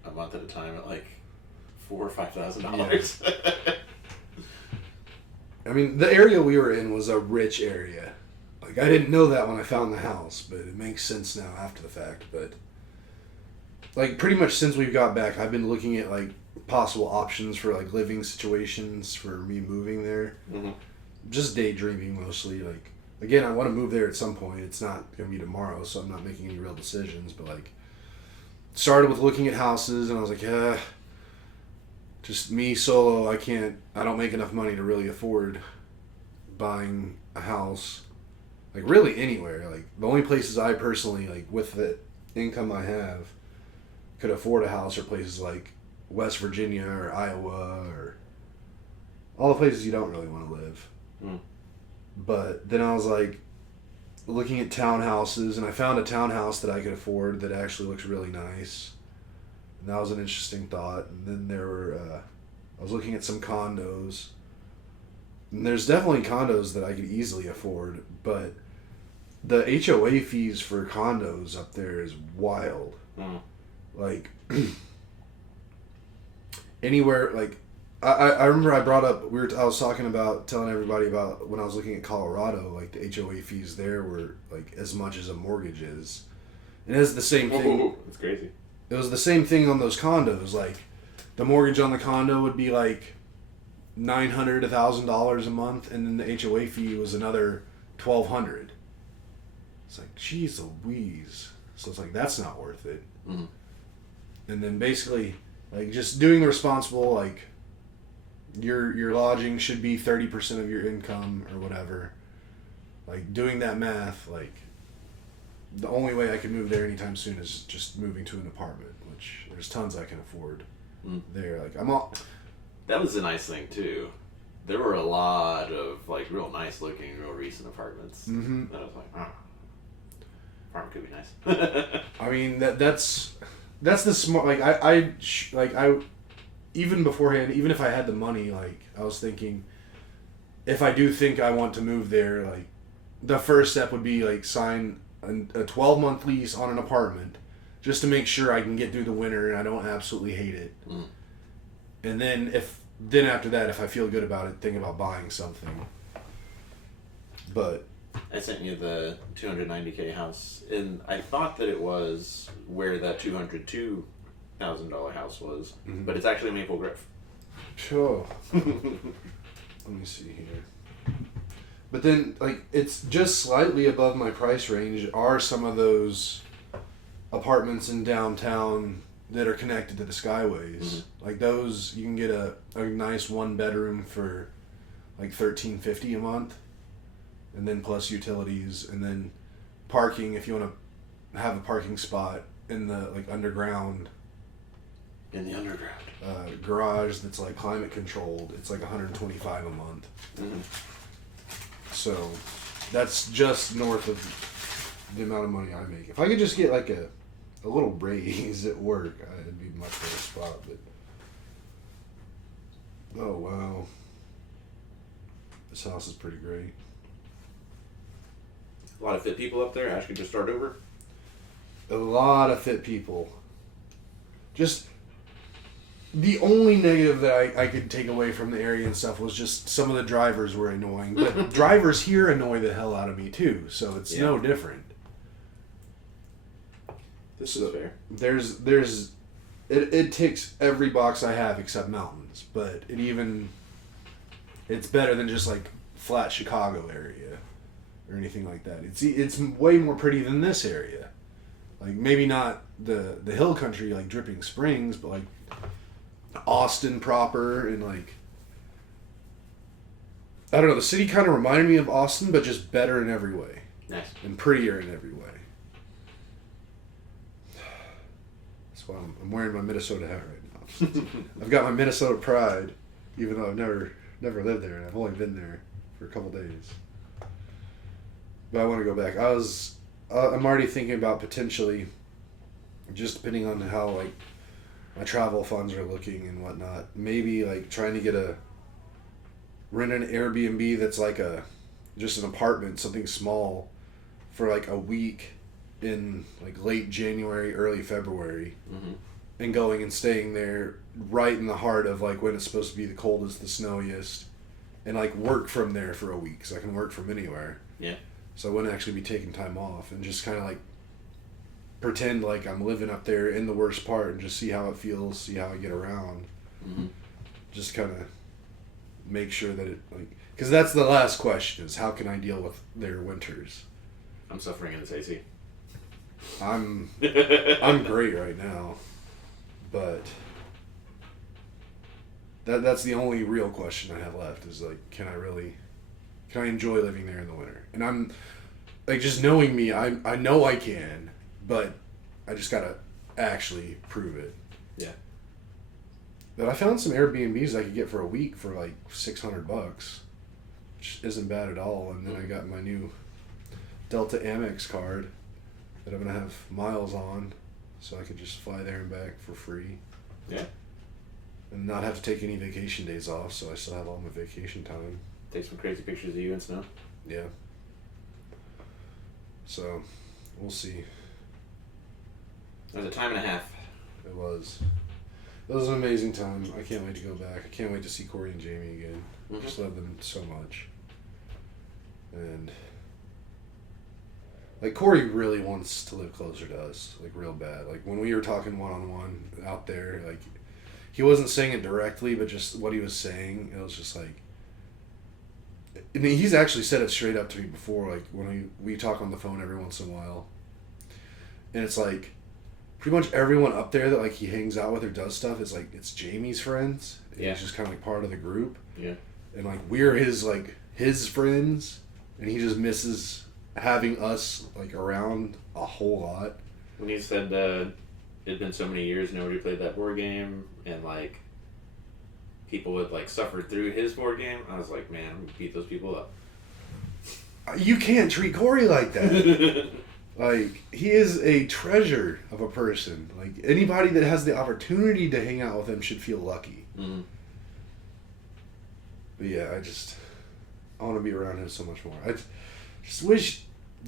a month at a time at like $4,000 or $5,000. I mean, the area we were in was a rich area. Like, I didn't know that when I found the house, but it makes sense now after the fact. But like, pretty much since we've got back, I've been looking at like possible options for like living situations for me moving there. Mm-hmm. Just daydreaming mostly. Like, again, I want to move there at some point. It's not gonna be tomorrow, so I'm not making any real decisions. But like, started with looking at houses, and I was like, yeah, just me solo. I don't make enough money to really afford buying a house. Like, really anywhere. Like, the only places I personally, like, with the income I have, could afford a house are places like West Virginia or Iowa, or all the places you don't really want to live. Mm. But then I was like looking at townhouses, and I found a townhouse that I could afford that actually looks really nice. And that was an interesting thought. And then I was looking at some condos. And there's definitely condos that I could easily afford, but the HOA fees for condos up there is wild. Mm. Like, anywhere, like, I remember I brought up I was talking about telling everybody about when I was looking at Colorado, like the HOA fees there were like as much as a mortgage is. And it's the same thing. Whoa, that's crazy. It was the same thing on those condos. Like the mortgage on the condo would be like $900, $1,000 a month, and then the HOA fee was another $1,200. It's like, geez Louise. So it's like that's not worth it. Mm-hmm. And then basically, like just doing the responsible, like your lodging should be 30% of your income or whatever. Like doing that math, like the only way I could move there anytime soon is just moving to an apartment, which there's tons I can afford there. Like I'm all. That was a nice thing too. There were a lot of like real nice looking, real recent apartments. Mm-hmm. That I was like, oh, apartment could be nice. I mean that's the smart. Like I even beforehand, even if I had the money, like I was thinking, if I do think I want to move there, like the first step would be like sign a 12-month lease on an apartment, just to make sure I can get through the winter and I don't absolutely hate it. Mm. And then after that, if I feel good about it, think about buying something. But I sent you the $290K house, and I thought that it was where that $202,000 house was, but it's actually Maple Grove. sure. Let me see here. But then, like, it's just slightly above my price range are some of those apartments in downtown that are connected to the Skyways. Mm-hmm. Like those, you can get a nice 1-bedroom for like $1,350 a month, and then plus utilities, and then parking if you want to have a parking spot in the like underground. In the underground. Garage that's like climate controlled. It's like $125 a month. Mm-hmm. So that's just north of the amount of money I make. If I could just get like a little raise at work, it'd be a much better spot. But oh wow, this house is pretty great. A lot of fit people up there. Ash could just start over. A lot of fit people. Just the only negative that I could take away from the area and stuff was just some of the drivers were annoying. But drivers here annoy the hell out of me too, so it's no different. This is fair. There's it ticks every box I have except mountains, but it's better than just like flat Chicago area or anything like that. It's way more pretty than this area. Like maybe not the hill country like Dripping Springs, but like Austin proper, and like I don't know, the city kind of reminded me of Austin, but just better in every way. Nice. And prettier in every way. That's why I'm wearing my Minnesota hat right now. I've got my Minnesota pride, even though I've never lived there, and I've only been there for a couple days. But I want to go back. I'm already thinking about potentially, just depending on how like my travel funds are looking and whatnot, maybe like trying to rent an Airbnb that's like just an apartment, something small, for like a week in like late January, early February, and going and staying there right in the heart of like when it's supposed to be the coldest, the snowiest, and like work from there for a week, so I can work from anywhere. Yeah. So I wouldn't actually be taking time off, and just kind of like pretend like I'm living up there in the worst part and just see how it feels, see how I get around. Mm-hmm. Just kind of make sure that it like, because that's the last question is how can I deal with their winters? I'm suffering in this AC. I'm great right now, but that's the only real question I have left is like, can I enjoy living there in the winter? And I'm like, just knowing me, I know I can, but I just gotta actually prove it. Yeah. But I found some Airbnbs I could get for a week for like $600, which isn't bad at all. And then I got my new Delta Amex card that I'm gonna have miles on, so I could just fly there and back for free. Yeah. And not have to take any vacation days off, so I still have all my vacation time. Take some crazy pictures of you in snow. Yeah. So, we'll see. It was a time and a half. It was It was an amazing time. I can't wait to go back. I can't wait to see Corey and Jamie again. Mm-hmm. Just love them so much. And like Corey really wants to live closer to us, like real bad. Like when we were talking one-on-one out there, like he wasn't saying it directly, but just what he was saying, it was just like. I mean, he's actually said it straight up to me before, like when we talk on the phone every once in a while. And it's like, pretty much everyone up there that like he hangs out with or does stuff is like, it's Jamie's friends. And Yeah. he's just kind of like part of the group. Yeah. And like we're his friends, and he just misses having us like around a whole lot. When he said it'd been so many years nobody played that board game, and like people would like suffer through his board game, I was like, man, we beat those people up. You can't treat Corey like that. Like, he is a treasure of a person. Like, anybody that has the opportunity to hang out with him should feel lucky. Mm-hmm. But yeah, I want to be around him so much more. I just wish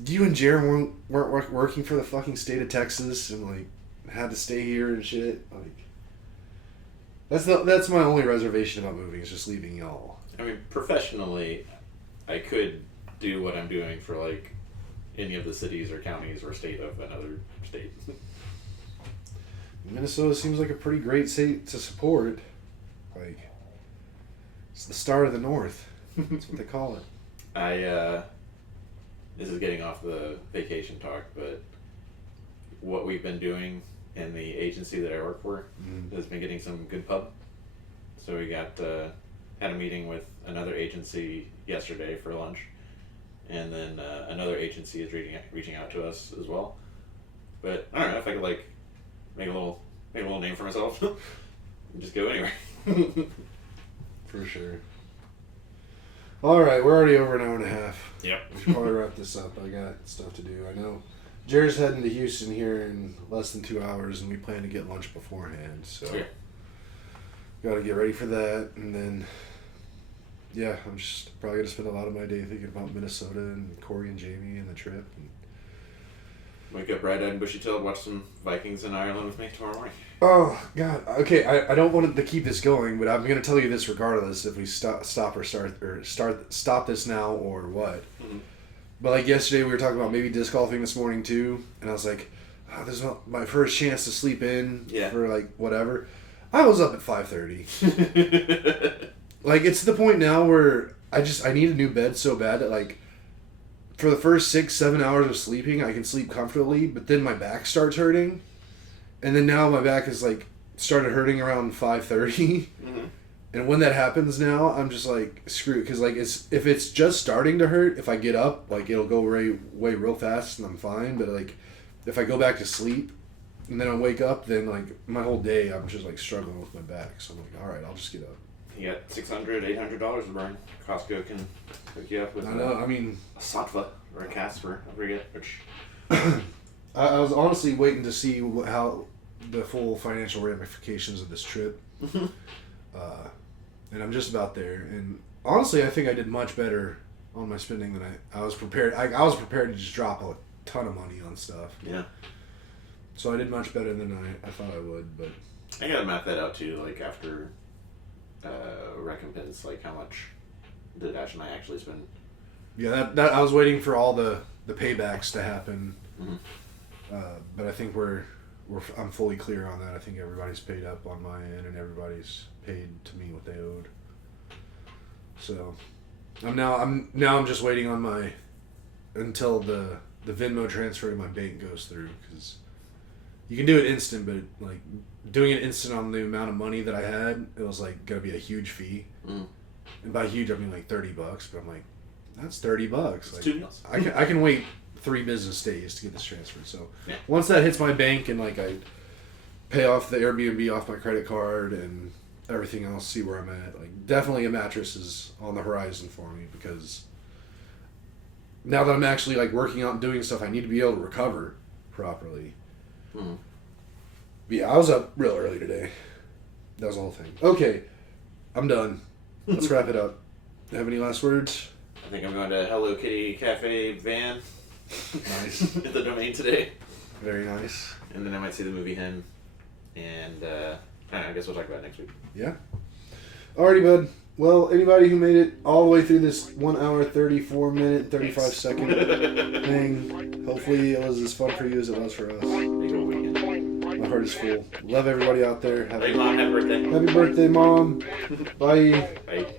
you and Jared weren't working for the fucking state of Texas and like had to stay here and shit. Like, that's my only reservation about moving, is just leaving y'all. I mean, professionally, I could do what I'm doing for like any of the cities or counties or state of another state. Minnesota seems like a pretty great state to support. Like, it's the star of the North. That's what they call it. This is getting off the vacation talk, but what we've been doing in the agency that I work for has been getting some good pub. So we got had a meeting with another agency yesterday for lunch, and then another agency is reaching out to us as well. But I don't know if I could like make a little name for myself and just go anywhere. For sure. Alright, we're already over an hour and a half. Yep. We should probably wrap this up. I got stuff to do. I know Jared's heading to Houston here in less than 2 hours, and we plan to get lunch beforehand. So, Yeah. got to get ready for that. And then, yeah, I'm just probably going to spend a lot of my day thinking about Minnesota and Corey and Jamie and the trip. And Wake up bright-eyed and bushy-tailed, watch some Vikings in Ireland with me tomorrow morning. oh, God. Okay, I don't want to keep this going, but I'm going to tell you this regardless if we stop this now or what. Mm-hmm. But like yesterday, we were talking about maybe disc golfing this morning too, and I was like, oh, this is my first chance to sleep in for like whatever. I was up at 5:30. Like, it's to the point now where I need a new bed so bad that like for the first 6-7 hours of sleeping I can sleep comfortably, but then my back starts hurting, and then now my back is like started hurting around 5:30. Mm-hmm. And when that happens now, I'm just like, screw it. Because, like, if it's just starting to hurt, if I get up, like, it'll go away real fast and I'm fine. But, like, if I go back to sleep and then I wake up, then, like, my whole day I'm just, like, struggling with my back. So I'm like, all right, I'll just get up. You got $600-$800 to burn. Costco can hook you up with I know, I mean... a Sattva or a Casper, I forget which. I was honestly waiting to see how the full financial ramifications of this trip. And I'm just about there. And honestly, I think I did much better on my spending than I was prepared. I was prepared to just drop a ton of money on stuff. Yeah. So I did much better than I thought I would. But I gotta map that out too, like after recompense, like how much did Ash and I actually spend? yeah, that I was waiting for all the paybacks to happen. Mm-hmm. But I think I'm fully clear on that. I think everybody's paid up on my end, and everybody's paid to me what they owed. So I'm just waiting on until the Venmo transfer to my bank goes through, because you can do it instant, but like doing it instant on the amount of money that I had, it was like gonna be a huge fee. Mm. And by huge I mean like $30, but I'm like, that's $30. It's Like, 2 meals. I can wait 3 business days to get this transferred. So Yeah. once that hits my bank and like I pay off the Airbnb off my credit card and everything else, see where I'm at. Like, definitely a mattress is on the horizon for me, because now that I'm actually like working out and doing stuff, I need to be able to recover properly. Mm-hmm. But yeah, I was up real early today. That was the whole thing. Okay, I'm done. Let's wrap it up. Have any last words? I think I'm going to Hello Kitty Cafe Van. Nice. At the Domain today. Very nice. And then I might see the movie Hen. And I guess we'll talk about it next week. Alrighty, bud. Well, anybody who made it all the way through this 1 hour, 34 minute, 35 second thing, hopefully it was as fun for you as it was for us. Big old weekend. My heart is full. Love everybody out there. Hey, Mom, happy birthday. Happy birthday, Mom. Bye. Bye.